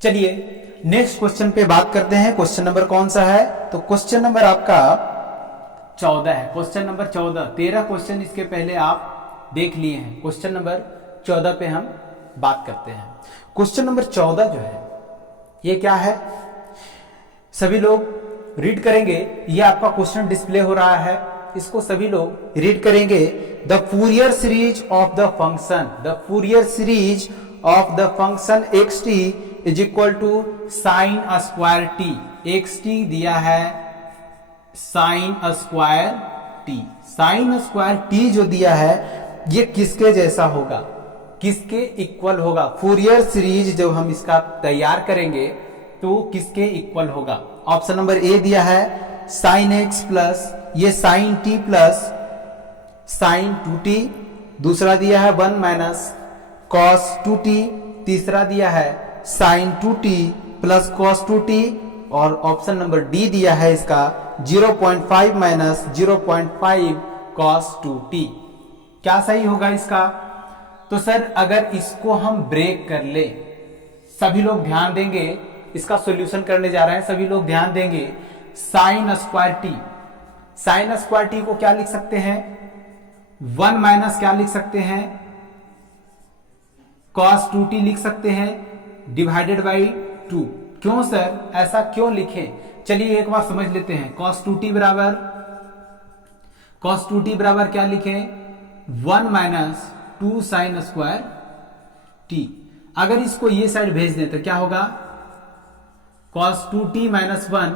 चलिए नेक्स्ट क्वेश्चन पे बात करते हैं। क्वेश्चन नंबर कौन सा है, तो क्वेश्चन नंबर आपका 14 है। क्वेश्चन नंबर 14, 13 क्वेश्चन इसके पहले आप देख लिए हैं। क्वेश्चन नंबर 14 पे हम बात करते हैं। क्वेश्चन नंबर 14 जो है ये क्या है, सभी लोग रीड करेंगे। ये आपका क्वेश्चन डिस्प्ले हो रहा है, इसको सभी लोग रीड करेंगे। The Fourier series of the function, the Fourier series of the function x t is equal to sine square t. X t दिया है sine square t, sine square t जो दिया है ये किसके जैसा होगा, किसके इक्वल होगा। फूरियर सीरीज जब हम इसका तैयार करेंगे तो किसके इक्वल होगा। ऑप्शन नंबर ए दिया है साइन एक्स प्लस ये sine t plus sine 2t, दूसरा दिया है 1 माइनस कॉस 2t, तीसरा दिया है sign 2t plus cos 2t और ऑप्शन नंबर डी दिया है इसका 0.5 माइनस 0.5 कॉस 2t। क्या सही होगा इसका, तो सर अगर इसको हम ब्रेक कर ले, सभी लोग ध्यान देंगे, इसका सॉल्यूशन करने जा रहे हैं। सभी लोग ध्यान देंगे। Sign square t, sine square T को क्या लिख सकते हैं? 1 माइनस क्या लिख सकते हैं? cos 2t लिख सकते हैं डिवाइडेड बाई 2। क्यों सर, ऐसा क्यों लिखें? चलिए एक बार समझ लेते हैं। cos 2t बराबर क्या लिखें? 1 माइनस 2 साइन स्क्वायर टी। अगर इसको ये साइड भेज दें तो क्या होगा? cos 2t minus 1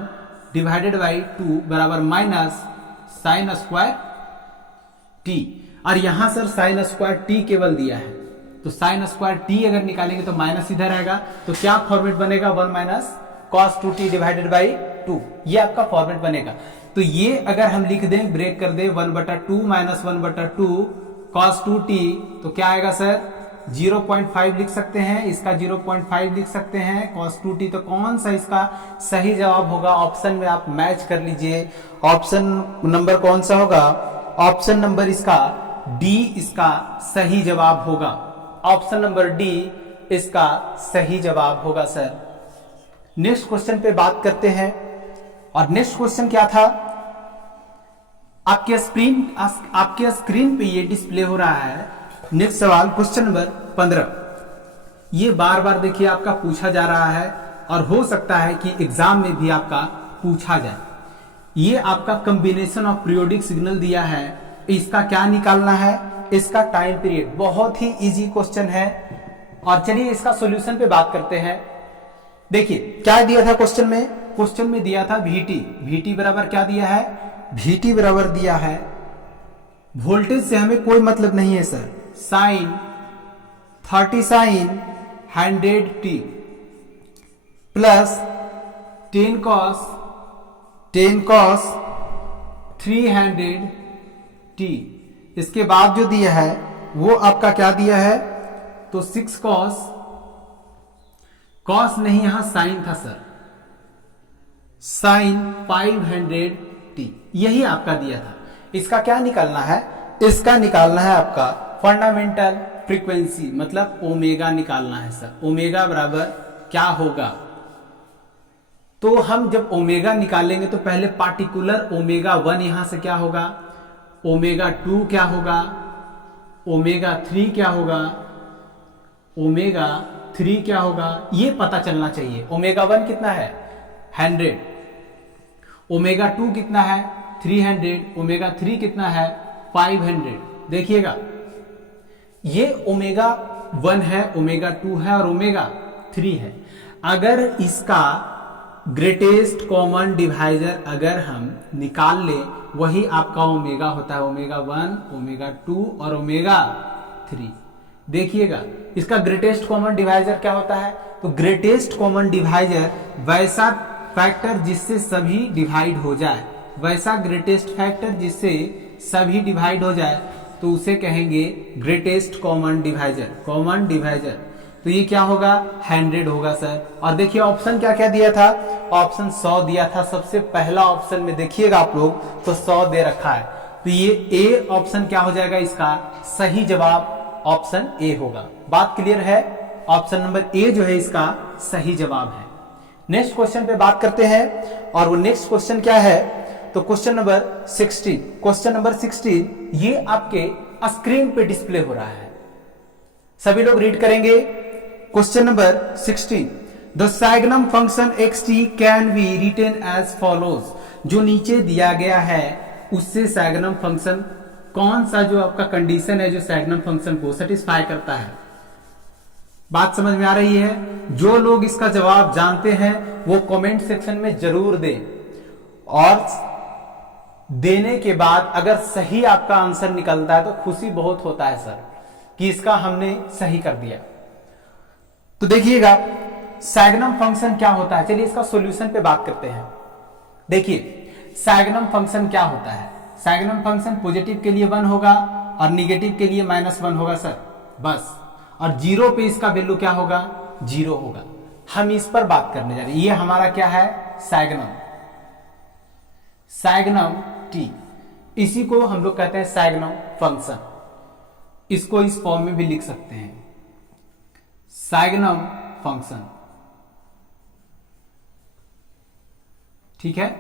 divided by 2 बराबर माइनस साइन स्क्वायर टी। और यहां सर साइन स्क्वायर टी केवल दिया है, तो साइन स्क्वायर टी अगर निकालेंगे तो माइनस इधर आएगा, तो क्या फॉर्मेट बनेगा? 1 minus cos 2t divided by 2, ये आपका फॉर्मेट बनेगा। तो ये अगर हम लिख दें, ब्रेक कर दें, 1/2 माइनस 1/2 cos 2t, तो क्या आएगा सर? 0.5 लिख सकते हैं, इसका 0.5 लिख सकते हैं cos 2t। तो कौन सा इसका सही जवाब होगा? ऑप्शन में आप मैच कर लीजिए। ऑप्शन नंबर कौन सा होगा? ऑप्शन नंबर इसका डी इसका सही जवाब होगा। ऑप्शन नंबर डी इसका सही जवाब होगा सर। नेक्स्ट क्वेश्चन पे बात करते हैं। और नेक्स्ट क्वेश्चन क्या था? आपके स्क्रीन पे ये डिस्प्ले हो रहा है। नेक्स्ट सवाल क्वेश्चन नंबर 15। ये बार बार देखिए आपका पूछा जा रहा है और हो सकता है कि एग्जाम में भी आपका पूछा जाए। ये आपका कॉम्बिनेशन ऑफ पीरियोडिक सिग्नल दिया है, इसका क्या निकालना है? इसका टाइम पीरियड। बहुत ही इजी क्वेश्चन है। और चलिए इसका सॉल्यूशन पे बात करते हैं। देखिए क्या दिया था क्वेश्चन में? क्वेश्चन में दिया था VT बराबर क्या दिया है? VT बराबर दिया है, वोल्टेज से हमें कोई मतलब नहीं है sir, sine 30 sine 100t plus 10 cos 300t। इसके बाद जो दिया है वो आपका क्या दिया है? तो 6 cos नहीं, यहां साइन था सर, साइन 500t, यही आपका दिया था। इसका क्या निकालना है? इसका निकालना है आपका फंडामेंटल फ्रीक्वेंसी, मतलब ओमेगा निकालना है सर। ओमेगा बराबर क्या होगा? तो हम जब ओमेगा निकालेंगे तो पहले पार्टिकुलर ओमेगा 1 यहां से क्या होगा, ओमेगा 2 क्या होगा, ओमेगा 3 क्या होगा, ओमेगा 3 क्या होगा, ये पता चलना चाहिए। ओमेगा 1 कितना है? 100, ओमेगा 2 कितना है? 300, ओमेगा 3 कितना है? 500। देखिएगा ये ओमेगा 1 है, ओमेगा 2 है और ओमेगा 3 है। अगर इसका ग्रेटेस्ट कॉमन डिवाइजर अगर हम निकाल ले, वही आपका ओमेगा होता है। ओमेगा 1, ओमेगा 2 और ओमेगा 3। देखिएगा इसका ग्रेटेस्ट कॉमन डिवाइजर क्या होता है? तो ग्रेटेस्ट कॉमन डिवाइजर वैसा फैक्टर जिससे सभी डिवाइड हो जाए, वैसा ग्रेटेस्ट फैक्टर जिससे सभी डिवाइड हो जाए, तो उसे कहेंगे greatest common divisor. Common divisor तो ये क्या होगा? 100 होगा सर। और देखिए ऑप्शन क्या क्या दिया था? ऑप्शन 100 दिया था। सबसे पहला ऑप्शन में देखिएगा आप लोग तो 100 दे रखा है, तो ये ए ऑप्शन क्या हो जाएगा? इसका सही जवाब ऑप्शन ए होगा। बात क्लियर है? ऑप्शन नंबर ए जो है इसका सही जवाब है। नेक्स्ट क्वेश्चन पे बात करते हैं। और वो नेक्स्ट क्वेश्चन क्या है? तो क्वेश्चन नंबर 16। क्वेश्चन नंबर 16 ये आपके स्क्रीन पे डिस्प्ले हो रहा है, सभी लोग रीड करेंगे। Question number 16, the signum function xt can be written as follows. जो नीचे दिया गया है उससे सैगनम फंक्शन कौन सा जो आपका कंडीशन है जो सैगनम फंक्शन को सेटिस्फाई करता है? बात समझ में आ रही है? जो लोग इसका जवाब जानते हैं वो कमेंट सेक्शन में जरूर दें, और देने के बाद अगर सही आपका आंसर निकलता है तो खुशी बहुत होता है सर कि इसका हमने सही कर दिया। तो देखिएगा सैगनम फंक्शन क्या होता है। चलिए इसका सॉल्यूशन पे बात करते हैं। देखिए सैगनम फंक्शन क्या होता है? सैगनम फंक्शन पॉजिटिव के लिए 1 होगा और निगेटिव के लिए -1 होगा सर, बस। और 0 पे इसका वैल्यू क्या होगा? 0 होगा। हम इस पर बात करने जा रहे हैं। ये हमारा क्या है? सैगनम, सैगनम टी। इसी को हम लोग कहते हैं सैगनम फंक्शन। इसको इस फॉर्म में भी लिख सकते हैं, सैगनम फंक्शन। ठीक है,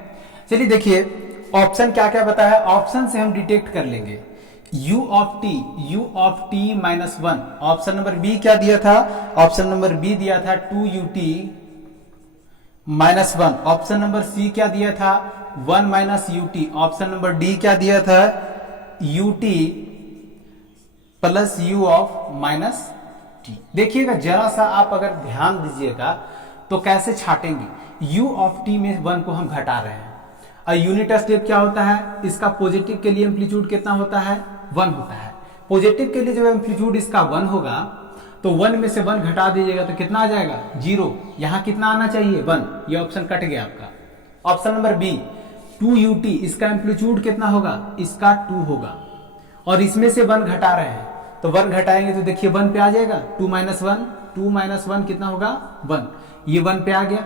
चलिए देखिए ऑप्शन क्या क्या बताया, ऑप्शन से हम डिटेक्ट कर लेंगे। u of t minus 1, option number b क्या दिया था, ऑप्शन नंबर बी दिया था 2ut माइनस 1, ऑप्शन नंबर सी क्या दिया था 1 minus ut, option number D क्या दिया था ut plus u of minus t। देखिएगा जरा सा आप अगर ध्यान दीजिएगा तो कैसे छाटेंगे, u ऑफ t में 1 को हम घटा रहे हैं, और यूनिट स्टेप क्या होता है, इसका पॉजिटिव के लिए एम्पलीट्यूड कितना होता है 1 होता है, पॉजिटिव के लिए जब एम्पलीट्यूड इसका 1 होगा तो 1 में से 1 घटा दीजिएगा तो कितना आ जाएगा 0, यहां कितना आना चाहिए 1, ये ऑप्शन कट गया आपका। ऑप्शन नंबर बी 2ut, इसका एम्पलीट्यूड कितना होगा, इसका 2 होगा, और इसमें से 1 घटा रहे हैं तो 1 घटाएंगे तो देखिए 1 पे आ जाएगा, 2 माइनस 1 कितना होगा 1, ये 1 पे आ गया।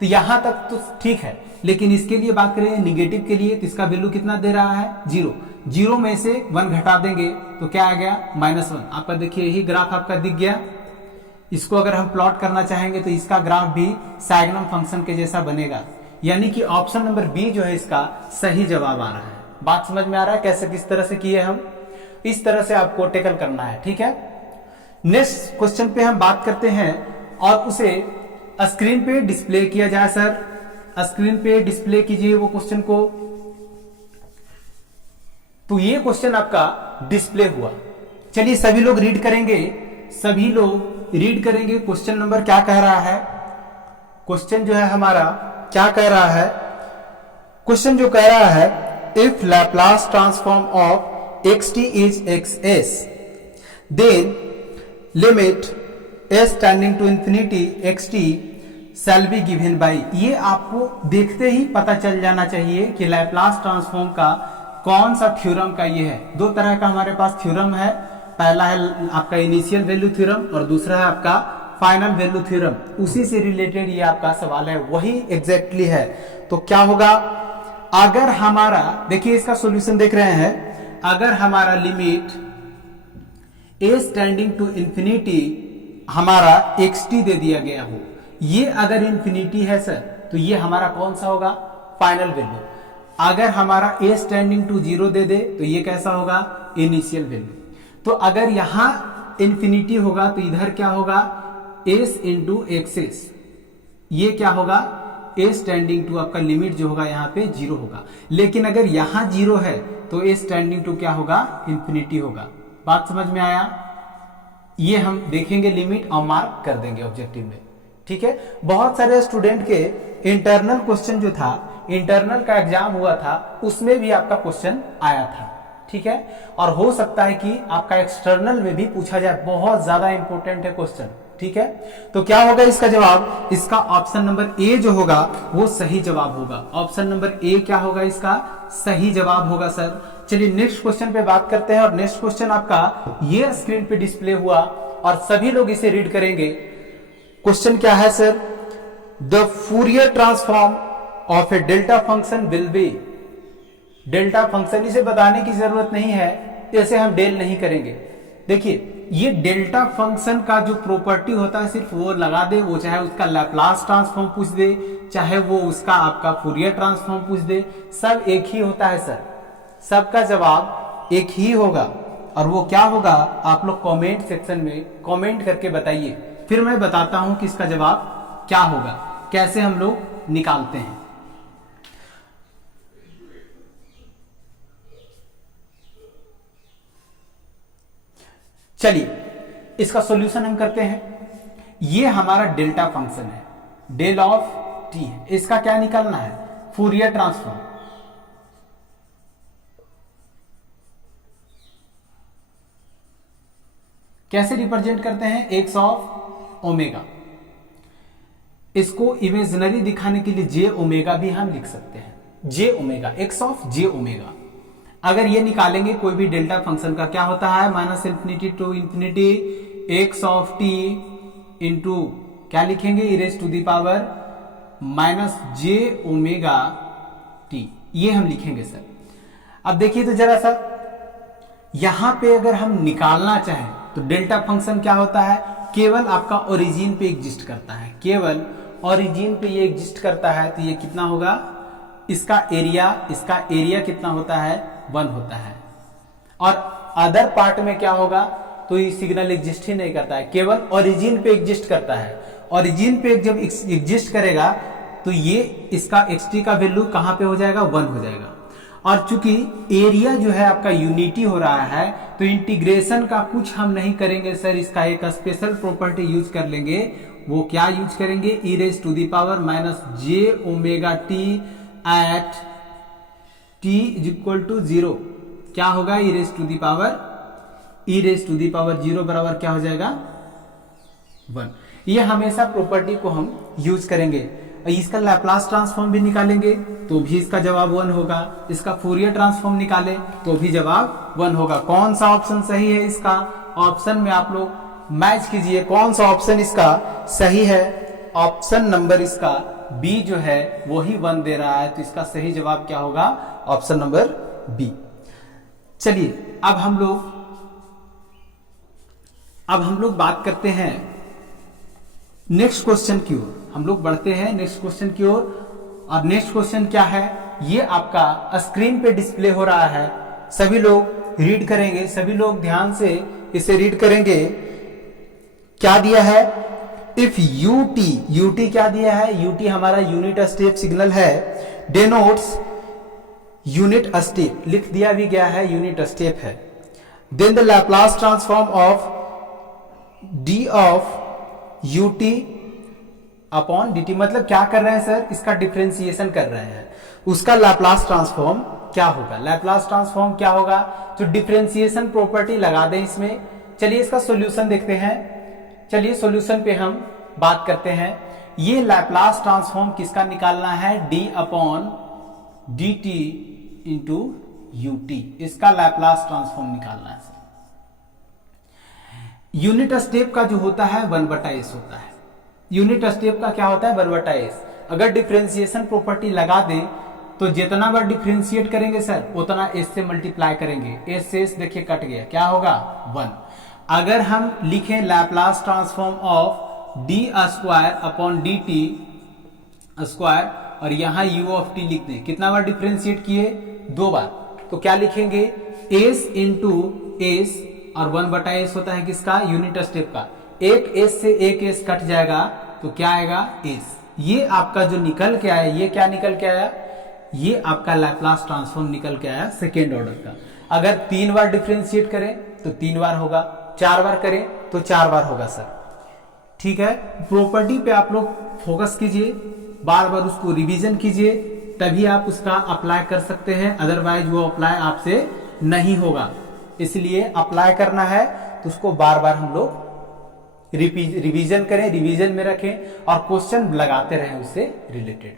तो यहां तक तो ठीक है, लेकिन इसके लिए बात करें निगेटिव के लिए तो इसका वैल्यू कितना दे रहा है 0, 0 में से 1 घटा देंगे तो क्या आ गया -1। आपका देखिए यही ग्राफ आपका दिख गया, इसको अगर हम प्लॉट करना चाहेंगे तो इसका ग्राफ भी साइग्नम फंक्शन के जैसा बनेगा, यानी कि ऑप्शन नंबर बी जो है इसका सही जवाब आ रहा है। बात समझ में आ रहा है कैसे किस तरह से किए हम, इस तरह से आपको टेकल करना है, ठीक है। नेक्स्ट क्वेश्चन पे हम बात करते हैं और उसे स्क्रीन पे डिस्प्ले किया जाए। सर स्क्रीन पे डिस्प्ले कीजिए वो क्वेश्चन को। तो ये क्वेश्चन आपका डिस्प्ले हुआ, चलिए सभी लोग रीड करेंगे, सभी लोग रीड करेंगे क्वेश्चन नंबर क्या कह रहा है। क्वेश्चन जो है हमारा क्या कह रहा है, क्वेश्चन जो कह रहा है if Laplace transform of xt is xs then limit s tending to infinity xt shall be given by, ये आपको देखते ही पता चल जाना चाहिए कि लैप्लास ट्रांसफॉर्म का कौन सा थ्योरम का ये है। दो तरह का हमारे पास थ्योरम है, पहला है आपका इनिशियल वैल्यू थ्योरम और दूसरा है आपका फाइनल वैल्यू थ्योरम, उसी से रिलेटेड ये आपका सवाल है, वही एग्जैक्टली है। तो क्या होगा, अगर हमारा देखिए इसका सॉल्यूशन देख रहे हैं, अगर हमारा limit a standing to infinity हमारा xt दे दिया गया हो, ये अगर इंफिनिटी है सर तो ये हमारा कौन सा होगा फाइनल वैल्यू, अगर हमारा a स्टैंडिंग टू 0 दे दे तो ये कैसा होगा इनिशियल वैल्यू। तो अगर यहां इंफिनिटी होगा तो इधर क्या होगा s इंटू एक्सेस, ये क्या होगा a स्टैंडिंग टू आपका लिमिट जो होगा यहाँ पे 0 होगा, लेकिन अगर यहां 0 है तो a स्टैंडिंग टू क्या होगा इंफिनिटी होगा। बात समझ में आया, ये हम देखेंगे लिमिट और मार्क कर देंगे ऑब्जेक्टिव में, ठीक है। बहुत सारे स्टूडेंट के इंटरनल क्वेश्चन जो था, इंटरनल का एग्जाम हुआ था उसमें भी आपका क्वेश्चन आया था, ठीक है, और हो सकता है कि आपका एक्सटर्नल में भी पूछा जाए, बहुत ज्यादा इंपॉर्टेंट है क्वेश्चन, ठीक है। तो क्या होगा इसका जवाब, इसका ऑप्शन नंबर ए जो होगा वो सही जवाब होगा, ऑप्शन नंबर ए क्या होगा इसका सही जवाब होगा सर। चलिए नेक्स्ट क्वेश्चन पे बात करते हैं, और नेक्स्ट क्वेश्चन आपका ये स्क्रीन पे डिस्प्ले हुआ और सभी लोग इसे रीड करेंगे। क्वेश्चन क्या है sir, the Fourier transform of A delta function will be, delta function इसे बताने की जरूरत नहीं है, ऐसे हम डेल नहीं करेंगे। देखिए ये डेल्टा फंक्शन का जो प्रॉपर्टी होता है सिर्फ वो लगा दे, वो चाहे उसका लैप्लास ट्रांसफॉर्म पूछ दे, चाहे वो उसका आपका फूरियर ट्रांसफॉर्म पूछ दे, सब एक ही होता है सर, सबका जवाब एक ही होगा। और वो क्या होगा आप लोग कमेंट सेक्शन में कमेंट करके बताइए, फिर मैं बताता हूं कि इसका जवाब क्या होगा, कैसे हम लोग निकालते हैं। चलिए इसका सॉल्यूशन हम करते हैं। ये हमारा डेल्टा फंक्शन है, डेल ऑफ टी है, इसका क्या निकालना है फूरियर ट्रांसफॉर्म। कैसे रिप्रेजेंट करते हैं, एक्स ऑफ ओमेगा, इसको इमेजिनरी दिखाने के लिए जे ओमेगा भी हम लिख सकते हैं, j omega, x of j omega. अगर ये निकालेंगे कोई भी डेल्टा फंक्शन का क्या होता है minus infinity to infinity x of t into क्या लिखेंगे e raise to the power minus j omega t, ये हम लिखेंगे सर। अब देखिए तो जरा सा यहां पे अगर हम निकालना चाहें तो डेल्टा फंक्शन क्या होता है, केवल आपका ओरिजिन पे एग्जिस्ट करता है, केवल ओरिजिन पे ये एग्जिस्ट करता है, तो ये कितना होगा इसका एरिया कितना होता है, 1 होता है। और अदर पार्ट में क्या होगा, तो ये सिग्नल एग्जिस्ट ही नहीं करता है, केवल ओरिजिन पे एग्जिस्ट करता है। ओरिजिन पे जब एग्जिस्ट करेगा तो ये इसका xt का वैल्यू कहां पे हो जाएगा, 1 हो जाएगा। और चूंकि एरिया जो है आपका यूनिटी हो रहा है, तो इंटीग्रेशन का कुछ हम नहीं करेंगे सर, इसका एक स्पेशल प्रॉपर्टी यूज कर लेंगे। वो क्या यूज करेंगे, e raised to the power -j omega t at t = 0। क्या होगा, e raised to the power 0 बराबर क्या हो जाएगा, 1। ये हमेशा प्रॉपर्टी को हम यूज करेंगे। इसका लैप्लास ट्रांसफॉर्म भी निकालेंगे तो भी इसका जवाब 1 होगा। इसका फूरियर ट्रांसफॉर्म निकाले तो भी जवाब 1 होगा। कौन सा ऑप्शन सही है, इसका ऑप्शन में आप लोग मैच कीजिए, कौन सा ऑप्शन इसका सही है। ऑप्शन नंबर इसका बी जो है वही 1 दे रहा है, तो इसका सही जवाब क्या होगा, ऑप्शन नंबर बी। चलिए अब हम लोग बात करते हैं नेक्स्ट क्वेश्चन की ओर। हम लोग बढ़ते हैं नेक्स्ट क्वेश्चन की ओर। और नेक्स्ट क्वेश्चन क्या है, ये आपका स्क्रीन पे डिस्प्ले हो रहा है, सभी लोग रीड करेंगे, सभी लोग ध्यान से इसे रीड करेंगे। क्या दिया है, इफ ut क्या दिया है, ut हमारा यूनिट स्टेप सिग्नल है, डेनोट्स यूनिट स्टेप, लिख दिया भी गया है, यूनिट स्टेप है। Then the Laplace transform of d of ut upon dt, मतलब क्या कर रहे हैं सर, इसका डिफरेंशिएशन कर रहे हैं। उसका लैप्लास ट्रांसफॉर्म क्या होगा, लैप्लास ट्रांसफॉर्म क्या होगा, तो डिफरेंशिएशन प्रॉपर्टी लगा दें इसमें। चलिए इसका सॉल्यूशन देखते हैं। चलिए सॉल्यूशन पे हम बात करते हैं। ये लैप्लास ट्रांसफॉर्म किसका निकालना है, d upon dt into ut, इसका लैप्लास ट्रांसफॉर्म निकालना है। यूनिट स्टेप का जो होता है 1/s होता है। यूनिट स्टेप का क्या होता है, 1/s। अगर डिफरेंशिएशन प्रॉपर्टी लगा दें तो जितना बार डिफरेंशिएट करेंगे सर उतना s से मल्टीप्लाई करेंगे, s से s देखिए कट गया, क्या होगा 1। अगर हम लिखें Laplace transform of d² upon dt square और यहां u ऑफ t लिख दें, कितना बार डिफरेंशिएट किए, 2 बार, तो क्या लिखेंगे s इंटू s, और 1/s होता है किसका, यूनिट स्टेप का। एक s से एक s कट जाएगा तो क्या आएगा, s। ये आपका जो निकल के आया, ये क्या निकल के आया, ये आपका लैप्लास ट्रांसफॉर्म निकल के आया सेकेंड ऑर्डर का। अगर 3 बार डिफरेंशिएट करें तो 3 बार होगा, 4 बार करें तो 4 बार होगा सर। ठीक है, प्रॉपर्टी पे आप लोग फोकस कीजिए, बार बार उसको रिवीजन कीजिए, तभी आप उसका अप्लाई कर सकते हैं, अदरवाइज वो अप्लाई आपसे नहीं होगा। इसलिए अप्लाई करना है तो उसको बार बार हम लोग रिवीजन करें, रिवीजन में रखें और क्वेश्चन लगाते रहें उससे रिलेटेड।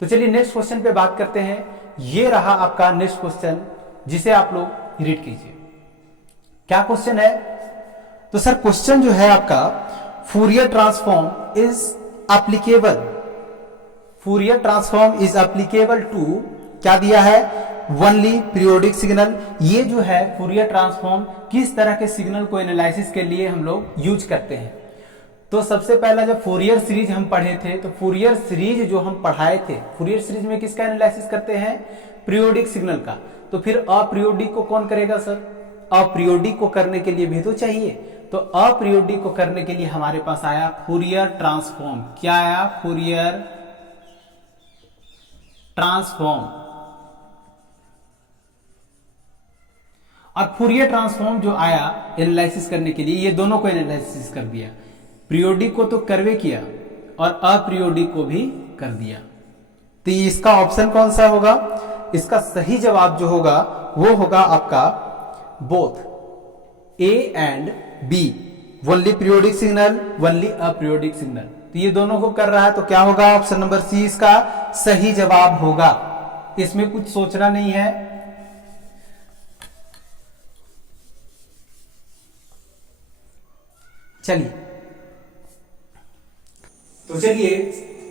तो चलिए नेक्स्ट क्वेश्चन पे बात करते हैं। ये रहा आपका नेक्स्ट क्वेश्चन, जिसे आप लोग रीड कीजिए। क्या क्वेश्चन है, तो सर क्वेश्चन जो है आपका, Fourier transform is applicable to, क्या दिया है, ओनली पीरियोडिक सिग्नल। ये जो है फूरियर ट्रांसफॉर्म किस तरह के सिग्नल को एनालिसिस के लिए हम लोग यूज करते हैं। तो सबसे पहला जब फूरियर सीरीज हम पढ़े थे, तो फूरियर सीरीज जो हम पढ़ाए थे, फूरियर सीरीज में किसका एनालिसिस करते हैं, पीरियोडिक सिग्नल का। तो फिर अपीरियोडिक को कौन करेगा सर, अपीरियोडिक को करने के लिए भी तो चाहिए। तो अपीरियोडिक को करने के लिए हमारे पास आया फूरियर ट्रांसफॉर्म। क्या आया, फूरियर ट्रांसफॉर्म। और फूरियर ट्रांसफॉर्म जो आया एनालिसिस करने के लिए, ये दोनों को एनालिसिस कर दिया, पीरियोडिक को तो करवे किया और अपीरियोडिक को भी कर दिया। तो इसका ऑप्शन कौन सा होगा, इसका सही जवाब जो होगा वो होगा आपका both a and b, only periodic signal, only aperiodic signal. तो ये दोनों को कर रहा है, तो क्या होगा, ऑप्शन नंबर सी इसका सही जवाब होगा। इसमें कुछ सोचना नहीं है। चलिए तो चलिए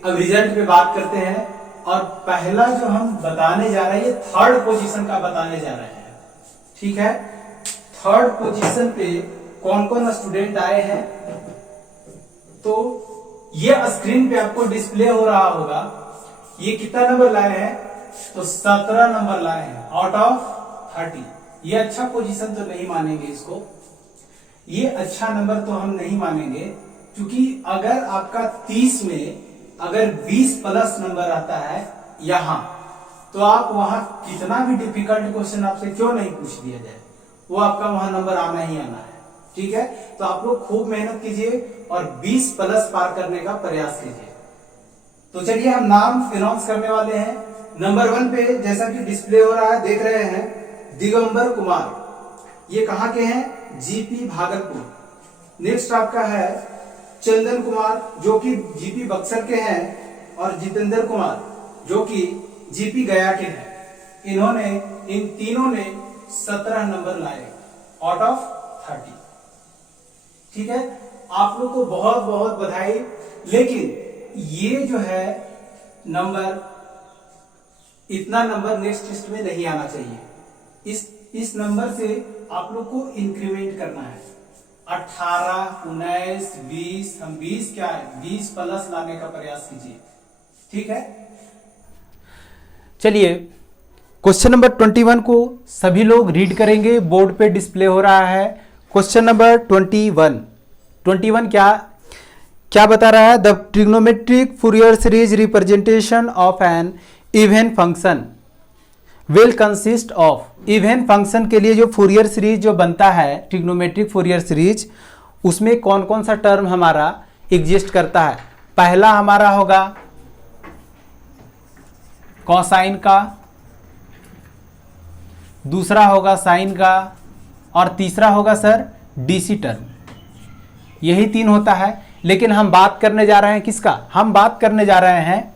अब रिजल्ट पे बात करते हैं। और पहला जो हम बताने जा रहे हैं, ये थर्ड पोजीशन का बताने जा रहे हैं। ठीक है, थर्ड पोजीशन पे कौन कौन स्टूडेंट आए हैं, तो ये स्क्रीन पे आपको डिस्प्ले हो रहा होगा। ये कितना नंबर लाए हैं, तो 17 नंबर लाए हैं आउट ऑफ 30। ये अच्छा पोजीशन तो नहीं मानेंगे इसको, ये अच्छा नंबर तो हम नहीं मानेंगे, क्योंकि अगर आपका 30 में अगर 20 प्लस नंबर आता है यहां, तो आप वहां कितना भी डिफिकल्ट क्वेश्चन आपसे क्यों नहीं पूछ दिया जाए, वो आपका वहां नंबर आना ही आना है। ठीक है, तो आप लोग खूब मेहनत कीजिए और 20 प्लस पार करने का प्रयास कीजिए। तो चलिए हम नाम अनाउंस करने वाले हैं। नंबर 1 पे जैसा कि डिस्प्ले हो रहा है देख रहे हैं, दिगंबर कुमार, ये कहां के हैं, जीपी भागलपुर। नेक्स्ट आपका है चंदन कुमार जो कि जीपी बक्सर के हैं, और जितेंद्र कुमार जो कि जीपी गया के हैं। इन्होंने, इन तीनों ने 17 नंबर लाए आउट ऑफ 30। ठीक है, आप लोग को बहुत बहुत बधाई। लेकिन ये जो है नंबर, इतना नंबर नेक्स्ट टेस्ट में नहीं आना चाहिए। इस नंबर से आप लोग को इंक्रीमेंट करना है। 18, 19, 20, हम 20 क्या है, 20 प्लस लाने का प्रयास कीजिए। ठीक है, चलिए क्वेश्चन नंबर 21 को सभी लोग रीड करेंगे, बोर्ड पे डिस्प्ले हो रहा है। क्वेश्चन नंबर 21 क्या बता रहा है, the trigonometric Fourier series representation of an even function will consist of. Even function के लिए जो फूरियर सीरीज जो बनता है, ट्रिग्नोमेट्रिक फूरियर सीरीज, उसमें कौन कौन सा टर्म हमारा एग्जिस्ट करता है। पहला हमारा होगा कॉसाइन का, दूसरा होगा साइन का, और तीसरा होगा सर डीसी टर्म। यही 3 होता है। लेकिन हम बात करने जा रहे हैं किसका, हम बात करने जा रहे हैं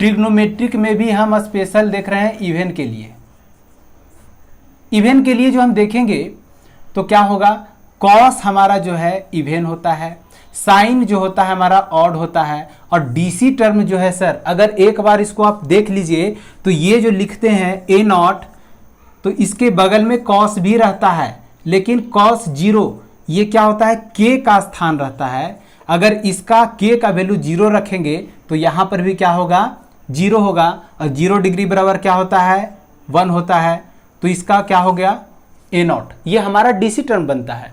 ट्रिग्नोमेट्रिक में भी हम स्पेशल देख रहे हैं इवन के लिए। इवन के लिए जो हम देखेंगे तो क्या होगा, कॉस हमारा जो है इवन होता है, साइन जो होता है हमारा ऑड होता है, और डीसी टर्म जो है सर, अगर एक बार इसको आप देख लीजिए तो ये जो लिखते हैं ए नॉट, तो इसके बगल में कॉस भी रहता है, लेकिन कॉस 0 ये क्या होता है, के का स्थान रहता है। अगर इसका के का वैल्यू 0 रखेंगे तो यहाँ पर भी क्या होगा, 0 होगा, और 0 डिग्री बराबर क्या होता है, 1 होता है। तो इसका क्या हो गया, ए नॉट, ये हमारा डीसी टर्म बनता है।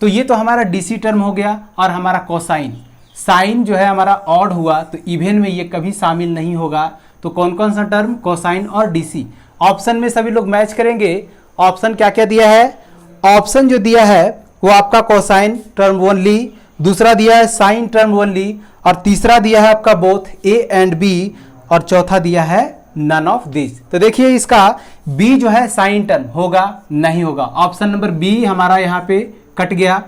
तो ये तो हमारा डीसी टर्म हो गया। और हमारा कोसाइन, साइन जो है हमारा ऑड हुआ, तो इवन में ये कभी शामिल नहीं होगा। तो कौन कौन सा टर्म, कोसाइन और डीसी। ऑप्शन में सभी लोग मैच करेंगे। ऑप्शन क्या क्या दिया है, ऑप्शन जो दिया है वो आपका कोसाइन टर्म ओनली, दूसरा दिया है साइन टर्म ओनली, और तीसरा दिया है आपका बोथ ए एंड बी, और चौथा दिया है नन ऑफ दिस। तो देखिए इसका बी जो है साइन टर्म होगा, नहीं होगा। ऑप्शन नंबर बी हमारा यहाँ पे कट गया।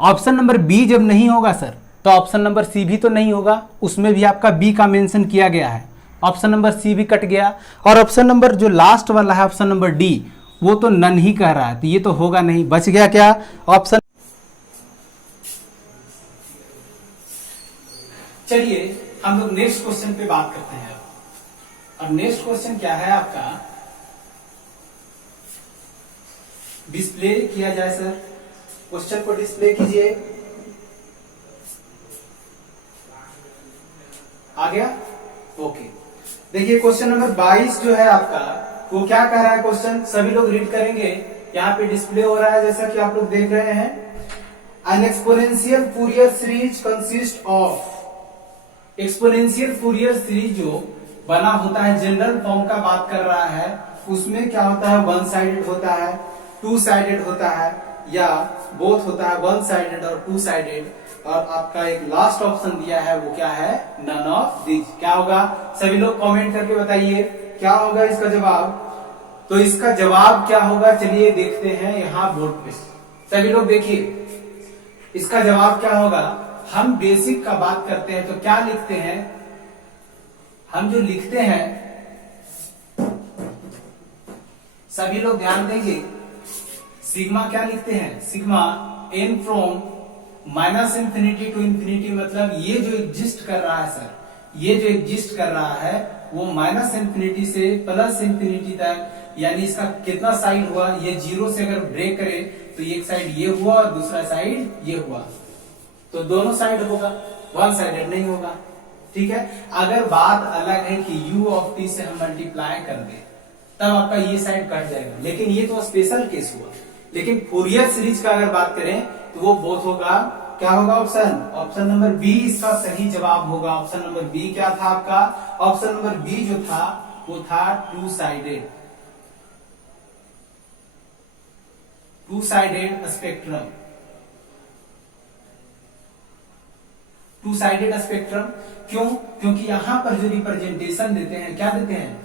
ऑप्शन नंबर बी जब नहीं होगा सर, तो ऑप्शन नंबर सी भी तो नहीं होगा, उसमें भी आपका बी का मेंशन किया गया है। ऑप्शन नंबर सी भी कट गया। और ऑप्शन नंबर जो लास्ट वाला है, ऑप्शन नंबर डी, वो तो नन ही कह रहा है, तो ये तो होगा नहीं। बच गया क्या ऑप्शन। चलिए हम लोग नेक्स्ट क्वेश्चन पे बात करते हैं। अब नेक्स्ट क्वेश्चन क्या है आपका, डिस्प्ले किया जाए सर, क्वेश्चन को डिस्प्ले कीजिए। आ गया, ओके। देखिए क्वेश्चन नंबर 22 जो है आपका, वो क्या कह रहा है क्वेश्चन, सभी लोग रीड करेंगे। यहाँ पे डिस्प्ले हो रहा है जैसा कि आप लोग देख रहे हैं, N exponential Fourier series consist of. Exponential Fourier series जो बना होता है, जनरल फॉर्म का बात कर रहा है, उसमें क्या होता है, 1 साइडेड होता है, 2 साइडेड होता है, या बोथ होता है, 1 साइडेड और 2 साइडेड। और आपका एक लास्ट ऑप्शन दिया है, वो क्या है, नन ऑफ दिस। क्या होगा, सभी लोग कमेंट करके बताइए क्या होगा इसका जवाब। तो इसका जवाब क्या होगा, चलिए देखते हैं यहाँ बोर्ड पे। सभी लोग देखिए इसका जवाब क्या होगा। हम बेसिक का बात करते हैं तो क्या लिखते हैं, हम जो लिखते हैं, सभी लोग ध्यान देंगे, सिग्मा क्या लिखते हैं, sigma n from minus infinity to infinity. मतलब ये जो एग्जिस्ट कर रहा है सर, ये जो एग्जिस्ट कर रहा है वो माइनस इंफिनिटी से प्लस इंफिनिटी तक, यानी इसका कितना साइड हुआ, ये 0 से अगर ब्रेक करे तो एक साइड ये हुआ और दूसरा साइड ये हुआ, तो दोनों साइड होगा, 1 साइडेड नहीं होगा। ठीक है। अगर बात अलग है कि u ऑफ t से हम मल्टीप्लाई कर दे तब आपका ये साइड कट जाएगा, लेकिन ये तो स्पेशल केस हुआ। लेकिन फूरियर सीरीज का अगर बात करें तो वो बोथ होगा, क्या होगा ऑप्शन नंबर बी इसका सही जवाब होगा। ऑप्शन नंबर बी क्या था आपका? ऑप्शन नंबर बी जो था वो था two sided spectrum. Two sided spectrum क्यों? क्योंकि यहां पर जो रिप्रेजेंटेशन देते हैं, क्या देते हैं?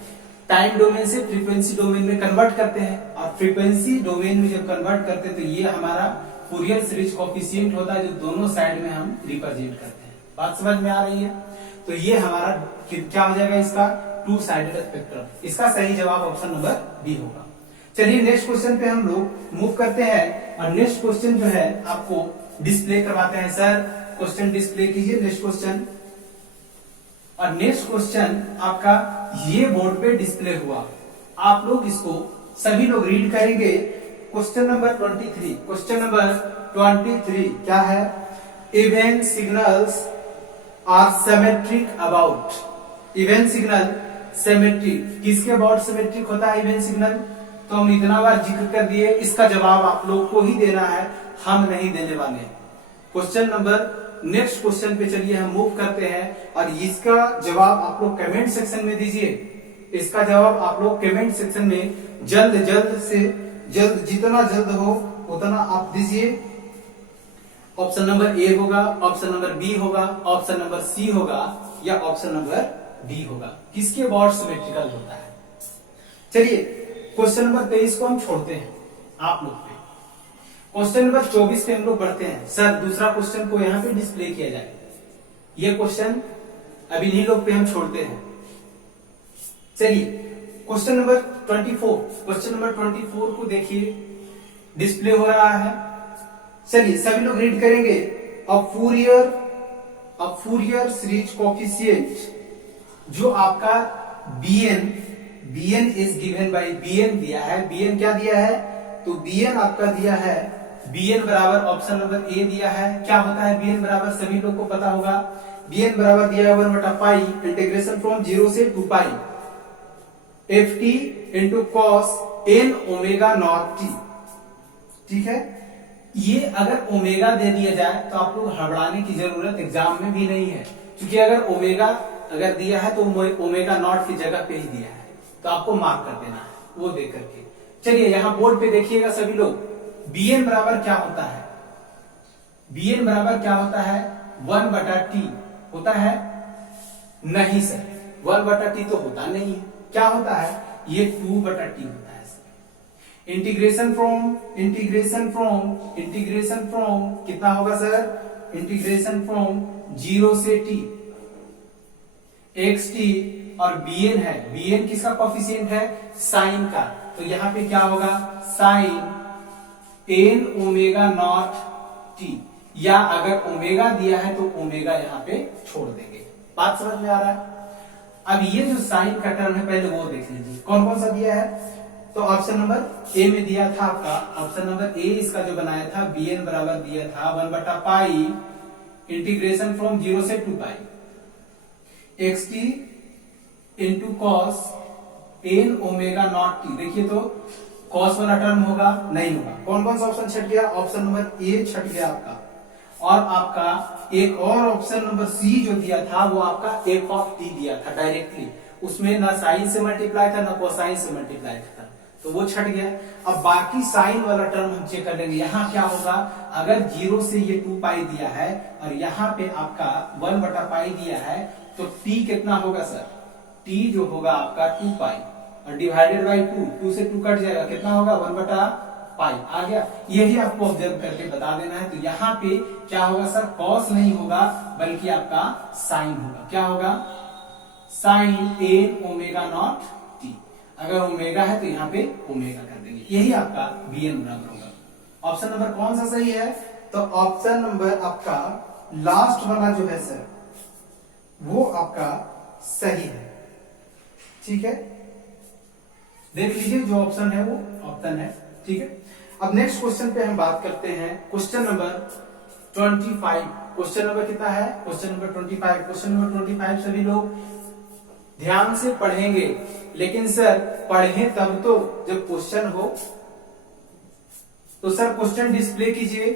टाइम डोमेन से फ्रीक्वेंसी डोमेन में कन्वर्ट करते हैं, और फ्रीक्वेंसी डोमेन में जब कन्वर्ट करते हैं तो ये हमारा फूरियर सीरीज कोएफिशिएंट होता है जो दोनों साइड में हम रिप्रेजेंट करते हैं। बात समझ में आ रही है? तो ये हमारा क्या हो जाएगा इसका? Two sided spectrum. इसका सही जवाब ऑप्शन नंबर बी होगा। चलिए नेक्स्ट क्वेश्चन पे हम लोग मूव करते हैं, और नेक्स्ट क्वेश्चन जो है आपको डिस्प्ले करवाते हैं। सर क्वेश्चन डिस्प्ले कीजिए नेक्स्ट क्वेश्चन। और नेक्स्ट क्वेश्चन आपका ये बोर्ड पे डिस्प्ले हुआ, आप लोग इसको सभी लोग रीड करेंगे। क्वेश्चन नंबर 23, क्वेश्चन नंबर 23 क्या है? Even signals are symmetric about. Even signal symmetric, किसके अबाउट सिमेट्रिक होता है इवेंट सिग्नल? तो हम इतना बार जिक्र कर दिए, इसका जवाब आप लोग को ही देना है, हम नहीं देने वाले। क्वेश्चन नंबर नेक्स्ट क्वेश्चन पे चलिए हम मूव करते हैं, और इसका जवाब आप लोग कमेंट सेक्शन में दीजिए। इसका जवाब आप लोग कमेंट सेक्शन में जल्द से जल्द, जितना जल्द हो उतना आप दीजिए। ऑप्शन नंबर ए होगा, ऑप्शन नंबर बी होगा, ऑप्शन नंबर सी होगा, या ऑप्शन नंबर डी होगा। किसके अबाउट सिमेट्रिकल होता है? चलिए क्वेश्चन नंबर 23 को हम छोड़ते हैं आप लोग पे। क्वेश्चन नंबर 24 पे हम लोग बढ़ते हैं। सर दूसरा क्वेश्चन को यहाँ पे डिस्प्ले किया जाए, ये क्वेश्चन अभी इन्हीं लोग पे हम छोड़ते हैं। चलिए क्वेश्चन नंबर 24, क्वेश्चन नंबर 24 को देखिए डिस्प्ले हो रहा है। चलिए सभी लोग रीड करेंगे। अ फूरियर सीरीज कोएफिशिएंट जो आपका bn is given by bn दिया है। bn क्या दिया है? तो bn आपका दिया है, bn बराबर ऑप्शन नंबर ए दिया है। क्या होता है bn बराबर? सभी लोग को पता होगा। bn बराबर दिया है 1/पाई इंटीग्रेशन फ्रॉम 0 से 2 पाई ft into cos n omega not t। ठीक है, ये अगर ओमेगा दे दिया जाए तो आप लोग घबराने की जरूरत एग्जाम में भी नहीं है, क्योंकि अगर ओमेगा अगर दिया है तो ओमेगा नॉट की जगह पे ही दिया है, तो आपको मार्क कर देना है वो दे करके। चलिए यहां बोर्ड पे देखिएगा सभी लोग, bn बराबर क्या होता है? bn बराबर क्या होता है? 1/t होता है? नहीं सर, 1/t तो होता नहीं है। क्या होता है? ये 2/t होता है। इंटीग्रेशन फ्रॉम कितना होगा सर? इंटीग्रेशन फ्रॉम 0 से t xt, और bn है, bn किसका कोएफिशिएंट है? साइन का। तो यहां पे क्या होगा? Sine n omega not t, या अगर ओमेगा दिया है तो ओमेगा यहां पे छोड़ देंगे। बात समझ में आ रहा है? अब ये जो साइन का टर्म है पहले वो देख लीजिए, कौन कौन सा दिया है। तो ऑप्शन नंबर ए में दिया था आपका, ऑप्शन नंबर ए इसका जो बनाया था bn बराबर दिया था 1/पाई इंटीग्रेशन फ्रॉम 0 से 2 पाई xt into cos n omega not t। देखिए तो कॉस वाला टर्म होगा? नहीं होगा। कौन कौन सा ऑप्शन छट गया? ऑप्शन नंबर ए छट गया आपका, और आपका एक और ऑप्शन नंबर सी जो दिया था वो आपका f ऑफ t दिया था डायरेक्टली, उसमें ना साइन से मल्टीप्लाई था ना कोसाइन से मल्टीप्लाई था, तो वो छट गया। अब बाकी साइन वाला टर्म हम चेक कर लेंगे। यहाँ क्या होगा? अगर 0 से ये 2 पाई दिया है और यहाँ पे आपका 1/पाई दिया है, तो t कितना होगा सर? t जो होगा आपका 2 पाई और डिवाइडेड बाई 2 से 2 कट जाएगा, कितना होगा? 1/पाई आ गया। यही आपको ऑब्जर्व करके बता देना है। तो यहाँ पे क्या होगा सर? कॉस नहीं होगा बल्कि आपका साइन होगा। क्या होगा? Sine n omega not t। अगर ओमेगा है तो यहाँ पे ओमेगा कर देंगे, यही आपका bn बराबर होगा। ऑप्शन नंबर कौन सा सही है? तो ऑप्शन नंबर आपका लास्ट वाला जो है सर वो आपका सही है। ठीक है, देख लीजिए जो ऑप्शन है वो ऑप्शन है। ठीक है, अब नेक्स्ट क्वेश्चन पे हम बात करते हैं। क्वेश्चन नंबर 25 क्वेश्चन नंबर कितना है, क्वेश्चन नंबर 25। क्वेश्चन नंबर 25 सभी लोग ध्यान से पढ़ेंगे, लेकिन सर पढ़ें तब तो जब क्वेश्चन हो। तो सर क्वेश्चन डिस्प्ले कीजिए,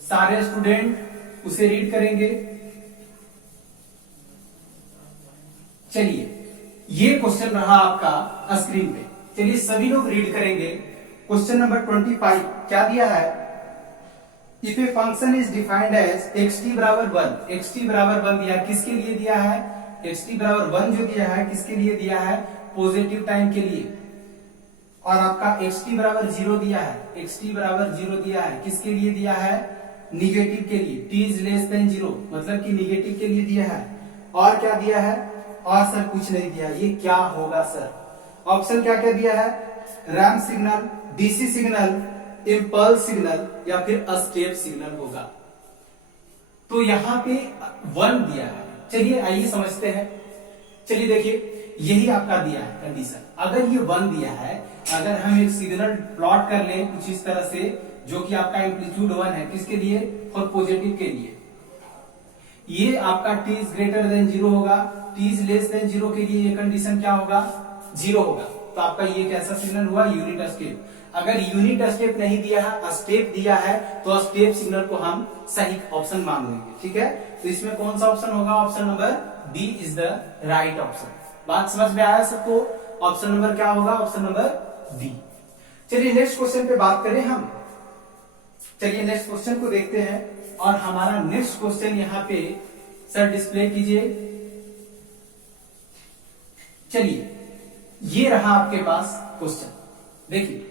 सारे स्टूडेंट उसे रीड करेंगे। चलिए ये क्वेश्चन रहा आपका स्क्रीन पे, चलिए सभी लोग रीड करेंगे। क्वेश्चन नंबर 25 क्या दिया है, if a function is defined as xt बराबर 1, xt बराबर 1 दिया, किसके लिए दिया है, xt बराबर 1 जो दिया है किसके लिए दिया है, पॉजिटिव टाइम के लिए। और आपका xt बराबर 0 दिया है, xt बराबर 0 दिया है किसके लिए दिया है, निगेटिव के लिए, t इज लेस देन 0 मतलब कि निगेटिव के लिए दिया है। और क्या दिया है, और सर कुछ नहीं दिया, ये क्या होगा सर, ऑप्शन क्या क्या दिया है, ramp signal, DC signal, impulse signal या फिर स्टेप सिग्नल होगा। तो यहाँ पे 1 दिया है, चलिए आइए समझते हैं। चलिए देखिए यही आपका दिया है कंडीशन, अगर ये 1 दिया है, अगर हम एक सिग्नल प्लॉट कर लें कुछ इस तरह से, जो कि आपका एम्पलीट्यूड 1 है, किसके लिए, फॉर पॉजिटिव के लिए, ये आपका t इज ग्रेटर देन 0 होगा, t इज लेस देन 0 के लिए ये कंडीशन क्या होगा, 0 होगा। तो आपका ये कैसा सिग्नल हुआ, यूनिट स्टेप। अगर यूनिट स्टेप नहीं दिया है, स्टेप दिया है, तो स्टेप सिग्नल को हम सही ऑप्शन मान लेंगे, ठीक है। तो इसमें कौन सा ऑप्शन होगा, option number B is the right option. बात समझ में आया सबको, ऑप्शन नंबर क्या होगा, ऑप्शन नंबर बी। चलिए नेक्स्ट क्वेश्चन पे बात करें हम, चलिए नेक्स्ट क्वेश्चन को देखते हैं। और हमारा नेक्स्ट क्वेश्चन यहाँ पे सर डिस्प्ले कीजिए। चलिए ये रहा आपके पास क्वेश्चन, देखिए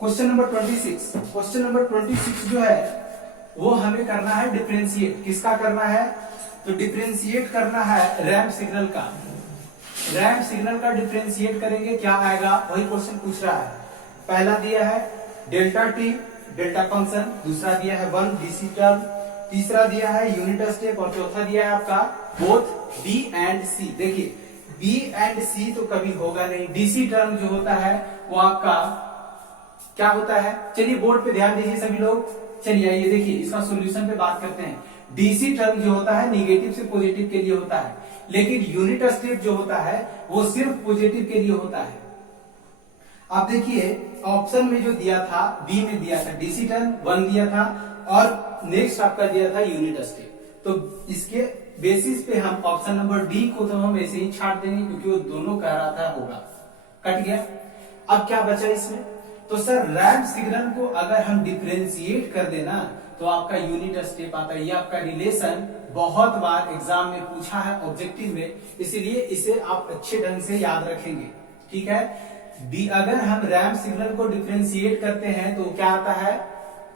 क्वेश्चन नंबर 26। क्वेश्चन नंबर 26 जो है वो हमें करना है डिफरेंशिएट, किसका करना है, तो डिफरेंशिएट करना है रैंप सिग्नल का। रैंप सिग्नल का डिफरेंशिएट करेंगे, क्या आएगा, वही क्वेश्चन पूछ रहा है। पहला दिया है डेल्टा टी, डेल्टा फंक्शन, दूसरा दिया है 1 डीसी टर्म, तीसरा दिया है यूनिट स्टेप, और चौथा दिया है आपका बोथ बी एंड सी। देखिए बी एंड सी तो कभी होगा नहीं, डीसी टर्म जो होता है वो आपका क्या होता है, चलिए बोर्ड पे ध्यान दीजिए सभी लोग। चलिए आइए देखिए इसका सॉल्यूशन पे बात करते हैं। डीसी टर्म जो होता है निगेटिव से पॉजिटिव के लिए होता है, लेकिन यूनिट स्टेप जो होता है वो सिर्फ पॉजिटिव के लिए होता है। आप देखिए ऑप्शन में जो दिया था, बी में दिया था डीसी टर्म 1 दिया था, और नेक्स्ट आपका दिया था यूनिट स्टेप। तो इसके बेसिस पे हम ऑप्शन नंबर डी को तो हम ऐसे ही छाट देंगे, क्योंकि वो दोनों कह रहा था होगा, कट गया। अब क्या बचा इसमें, तो सर रैंप सिग्नल को अगर हम डिफरेंशिएट कर देना तो आपका यूनिट स्टेप आता है। ये आपका रिलेशन बहुत बार एग्जाम में पूछा है ऑब्जेक्टिव में, इसीलिए इसे आप अच्छे ढंग से याद रखेंगे, ठीक है। अगर हम रैंप सिग्नल को डिफरेंशिएट करते हैं तो क्या आता है,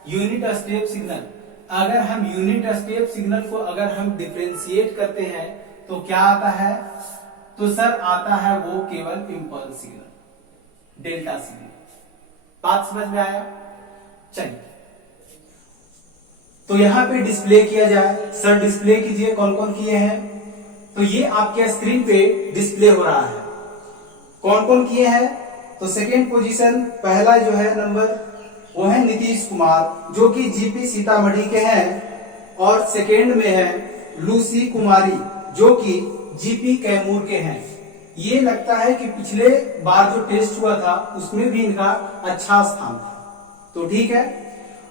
यूनिट स्टेप सिग्नल। अगर हम यूनिट स्टेप सिग्नल को अगर हम डिफरेंशिएट करते हैं तो क्या आता है, तो सर आता है वो केवल इंपल्स सिग्नल, डेल्टा सिग्नल। बात समझ में आया, चलिए तो यहां पे डिस्प्ले किया जाए, सर डिस्प्ले कीजिए कौन कौन किए हैं। तो ये आपके स्क्रीन पे डिस्प्ले हो रहा है, कौन कौन किए हैं। तो सेकेंड पोजीशन पहला जो है नंबर वो है नीतीश कुमार, जो कि जीपी सीतामढ़ी के हैं, और सेकेंड में है लूसी कुमारी, जो कि जीपी कैमूर के हैं। ये लगता है कि पिछले बार जो टेस्ट हुआ था उसमें भी इनका अच्छा स्थान था, तो ठीक है।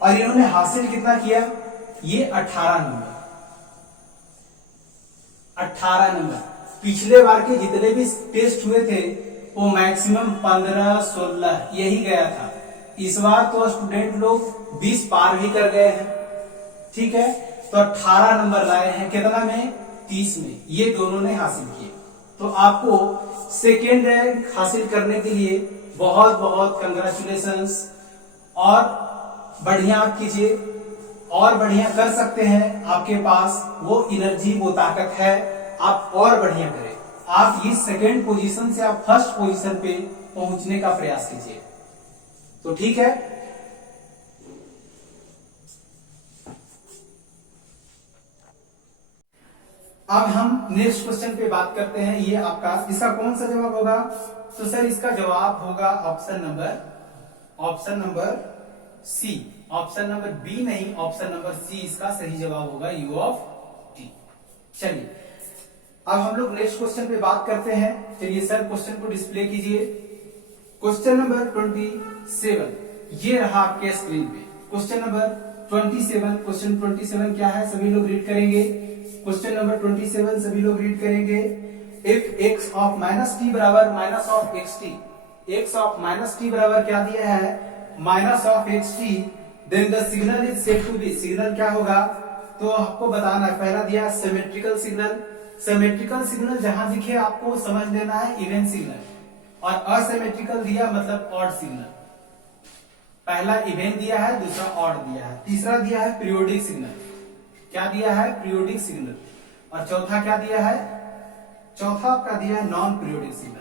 और इन्होंने हासिल कितना किया, ये 18 नंबर, 18 नंबर। पिछले बार के जितने भी टेस्ट हुए थे वो मैक्सिमम 15-16 यही गया था। इस बार तो स्टूडेंट लोग 20 पार भी कर गए हैं, ठीक है। तो 18 नंबर लाए हैं, कितना में, 30 में, ये दोनों ने हासिल किए। तो आपको सेकेंड रैंक हासिल करने के लिए बहुत बहुत कंग्रेचुलेशंस, और बढ़िया आप कीजिए, और बढ़िया कर सकते हैं, आपके पास वो एनर्जी वो ताकत है, आप और बढ़िया करें। आप इस सेकेंड पोजीशन से आप फर्स्ट पोजीशन पे पहुंचने का प्रयास कीजिए, तो ठीक है। अब हम नेक्स्ट क्वेश्चन पे बात करते हैं। ये आपका इसका कौन सा जवाब होगा, तो सर इसका जवाब होगा option number C. Option number B नहीं, ऑप्शन नंबर सी इसका सही जवाब होगा, यू ऑफ टी। चलिए अब हम लोग नेक्स्ट क्वेश्चन पे बात करते हैं। चलिए सर क्वेश्चन को डिस्प्ले कीजिए। क्वेश्चन नंबर 27 ये रहा आपके स्क्रीन पे। क्वेश्चन नंबर 27, क्वेश्चन 27 क्या है सभी लोग रीड करेंगे। क्वेश्चन नंबर 27 सभी लोग रीड करेंगे। If x of minus t बराबर minus of x t, x of minus t बराबर क्या दिया है, minus of x t, then the signal is said to be, signal क्या होगा तो आपको बताना है। पहला दिया सिमेट्रिकल सिग्नल, सिमेट्रिकल सिग्नल जहां दिखे आपको समझ लेना है इवन सिग्नल, और असिमेट्रिकल दिया मतलब ऑड सिग्नल। पहला इवन दिया है, दूसरा ऑड दिया है, तीसरा दिया है पीरियोडिक सिग्नल, क्या दिया है पीरियोडिक सिग्नल, और चौथा क्या दिया है, चौथा आपका दिया है नॉन पीरियोडिक सिग्नल।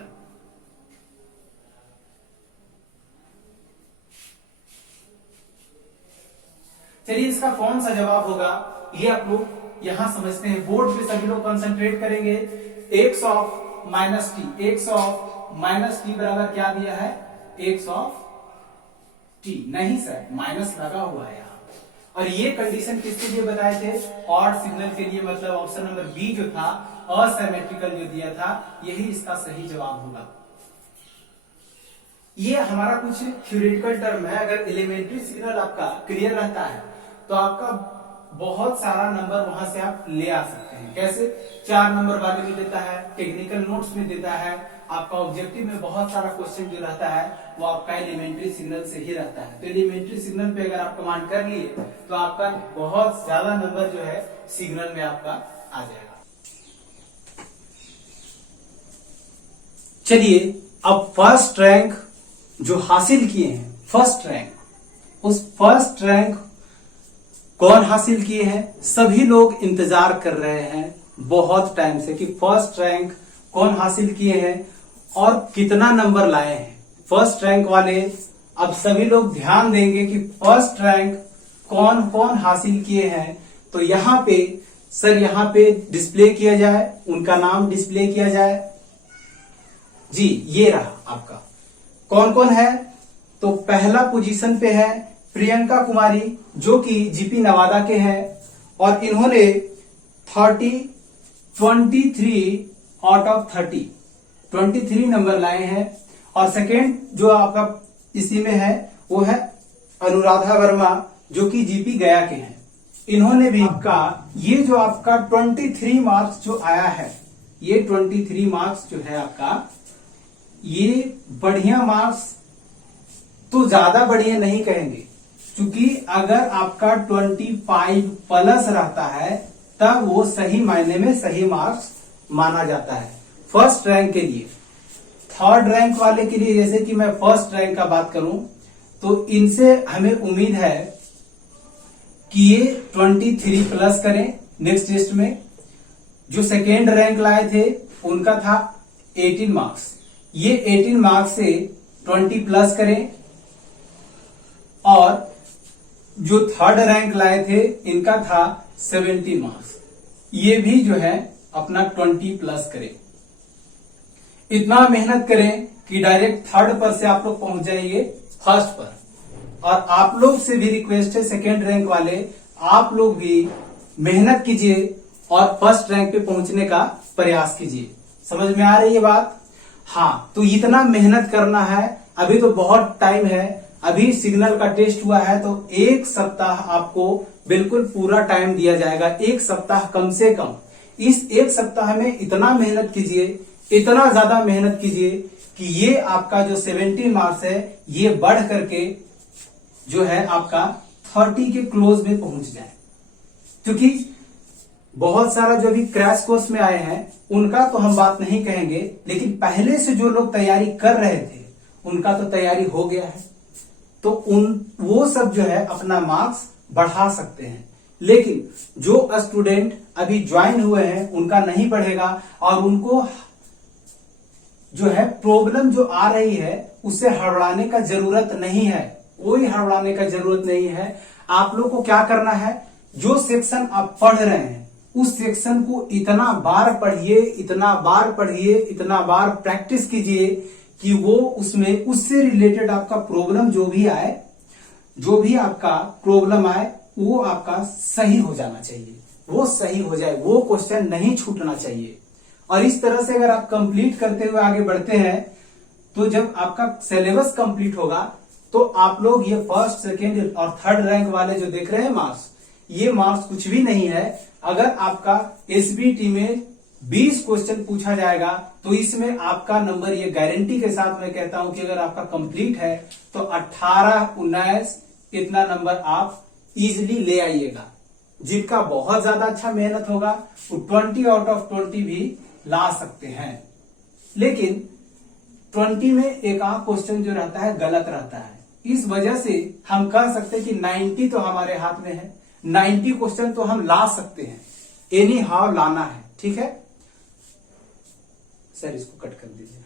चलिए इसका कौन सा जवाब होगा ये आप लोग यहां समझते हैं। बोर्ड पे सभी लोग कंसंट्रेट करेंगे। X of minus T, x of minus t बराबर क्या दिया है, एक्स ऑफ टी, नहीं सर माइनस लगा हुआ है यहाँ। और ये कंडीशन किसके लिए बताए थे, ऑड सिग्नल के लिए, मतलब ऑप्शन नंबर बी जो था असिमेट्रिकल जो दिया था, यही इसका सही जवाब होगा। ये हमारा कुछ थ्योरेटिकल टर्म है। अगर एलिमेंट्री सिग्नल आपका क्लियर रहता है तो आपका बहुत सारा नंबर वहां से आप ले आ सकते हैं। कैसे, 4 नंबर वाले में देता है, टेक्निकल नोट्स में देता है, आपका ऑब्जेक्टिव में बहुत सारा क्वेश्चन जो रहता है वो आपका एलिमेंट्री सिग्नल से ही रहता है। तो एलिमेंट्री सिग्नल पे अगर आप कमांड कर लिए तो आपका बहुत ज्यादा नंबर जो है सिग्नल में आपका आ जाएगा। चलिए अब फर्स्ट रैंक जो हासिल किए हैं, फर्स्ट रैंक, उस फर्स्ट रैंक कौन हासिल किए हैं, सभी लोग इंतजार कर रहे हैं बहुत टाइम से कि फर्स्ट रैंक कौन हासिल किए हैं और कितना नंबर लाए हैं फर्स्ट रैंक वाले। अब सभी लोग ध्यान देंगे कि फर्स्ट रैंक कौन कौन हासिल किए हैं। तो यहाँ पे सर, यहाँ पे डिस्प्ले किया जाए, उनका नाम डिस्प्ले किया जाए जी। ये रहा आपका, कौन कौन है। तो पहला पोजीशन पे है प्रियंका कुमारी जो कि जीपी नवादा के हैं, और इन्होंने 23 आउट ऑफ 23 नंबर लाए हैं। और सेकेंड जो आपका इसी में है वो है अनुराधा वर्मा जो कि जीपी गया के हैं। इन्होंने भी आपका ये जो आपका 23 मार्क्स जो आया है, ये 23 मार्क्स जो है आपका, ये बढ़िया मार्क्स तो ज्यादा बढ़िया नहीं कहेंगे, क्योंकि अगर आपका 25 प्लस रहता है तब वो सही मायने में सही मार्क्स माना जाता है फर्स्ट रैंक के लिए। थर्ड रैंक वाले के लिए, जैसे कि मैं फर्स्ट रैंक का बात करूं तो इनसे हमें उम्मीद है कि ये 23 प्लस करें नेक्स्ट टेस्ट में। जो सेकेंड रैंक लाए थे उनका था 18 मार्क्स, ये 18 मार्क्स से 20 प्लस करें। और जो थर्ड रैंक लाए थे इनका था 70 मार्क्स, ये भी जो है अपना 20 प्लस करें। इतना मेहनत करें कि डायरेक्ट थर्ड पर से आप लोग पहुंच जाइए फर्स्ट पर। और आप लोग से भी रिक्वेस्ट है, सेकेंड रैंक वाले आप लोग भी मेहनत कीजिए और फर्स्ट रैंक पे पहुंचने का प्रयास कीजिए। समझ में आ रही है बात? हाँ, तो इतना मेहनत करना है, अभी तो बहुत टाइम है। अभी सिग्नल का टेस्ट हुआ है तो 1 सप्ताह आपको बिल्कुल पूरा टाइम दिया जाएगा, 1 सप्ताह कम से कम। इस 1 सप्ताह में इतना मेहनत कीजिए, इतना ज्यादा मेहनत कीजिए कि ये आपका जो 70 मार्क्स है ये बढ़ करके जो है आपका 30 के क्लोज में पहुंच जाए। क्योंकि बहुत सारा जो भी क्रैश कोर्स में आए हैं उनका तो हम बात नहीं कहेंगे, लेकिन पहले से जो लोग तैयारी कर रहे थे उनका तो तैयारी हो गया है, तो वो सब जो है अपना मार्क्स बढ़ा सकते हैं। लेकिन जो स्टूडेंट अभी ज्वाइन हुए हैं उनका नहीं बढ़ेगा, और उनको जो है प्रॉब्लम जो आ रही है उससे हड़बड़ाने का जरूरत नहीं है, कोई हड़बड़ाने का जरूरत नहीं है। आप लोग को क्या करना है, जो सेक्शन आप पढ़ रहे हैं उस सेक्शन को इतना बार पढ़िए, इतना बार पढ़िए, इतना बार प्रैक्टिस कीजिए कि वो उसमें उससे रिलेटेड आपका प्रॉब्लम जो भी आए जो भी आपका प्रॉब्लम आए वो आपका सही हो जाना चाहिए, वो सही हो जाए, वो क्वेश्चन नहीं छूटना चाहिए। और इस तरह से अगर आप कंप्लीट करते हुए आगे बढ़ते हैं तो जब आपका सिलेबस कंप्लीट होगा तो आप लोग ये फर्स्ट, सेकेंड और थर्ड रैंक वाले जो देख रहे हैं मार्क्स, ये मार्क्स कुछ भी नहीं है। अगर आपका एसबीटी में 20 क्वेश्चन पूछा जाएगा तो इसमें आपका नंबर, ये गारंटी के साथ मैं कहता हूं कि अगर आपका कंप्लीट है तो 18, 19 इतना नंबर आप इजिली ले आइएगा। जिनका बहुत ज्यादा अच्छा मेहनत होगा वो 20 आउट ऑफ 20 भी ला सकते हैं। लेकिन 20 में एक आध क्वेश्चन जो रहता है गलत रहता है, इस वजह से हम कह सकते हैं कि 90 तो हमारे हाथ में है, 90 क्वेश्चन तो हम ला सकते हैं, एनी हाउ लाना है। ठीक है सर, इसको कट कर दीजिए।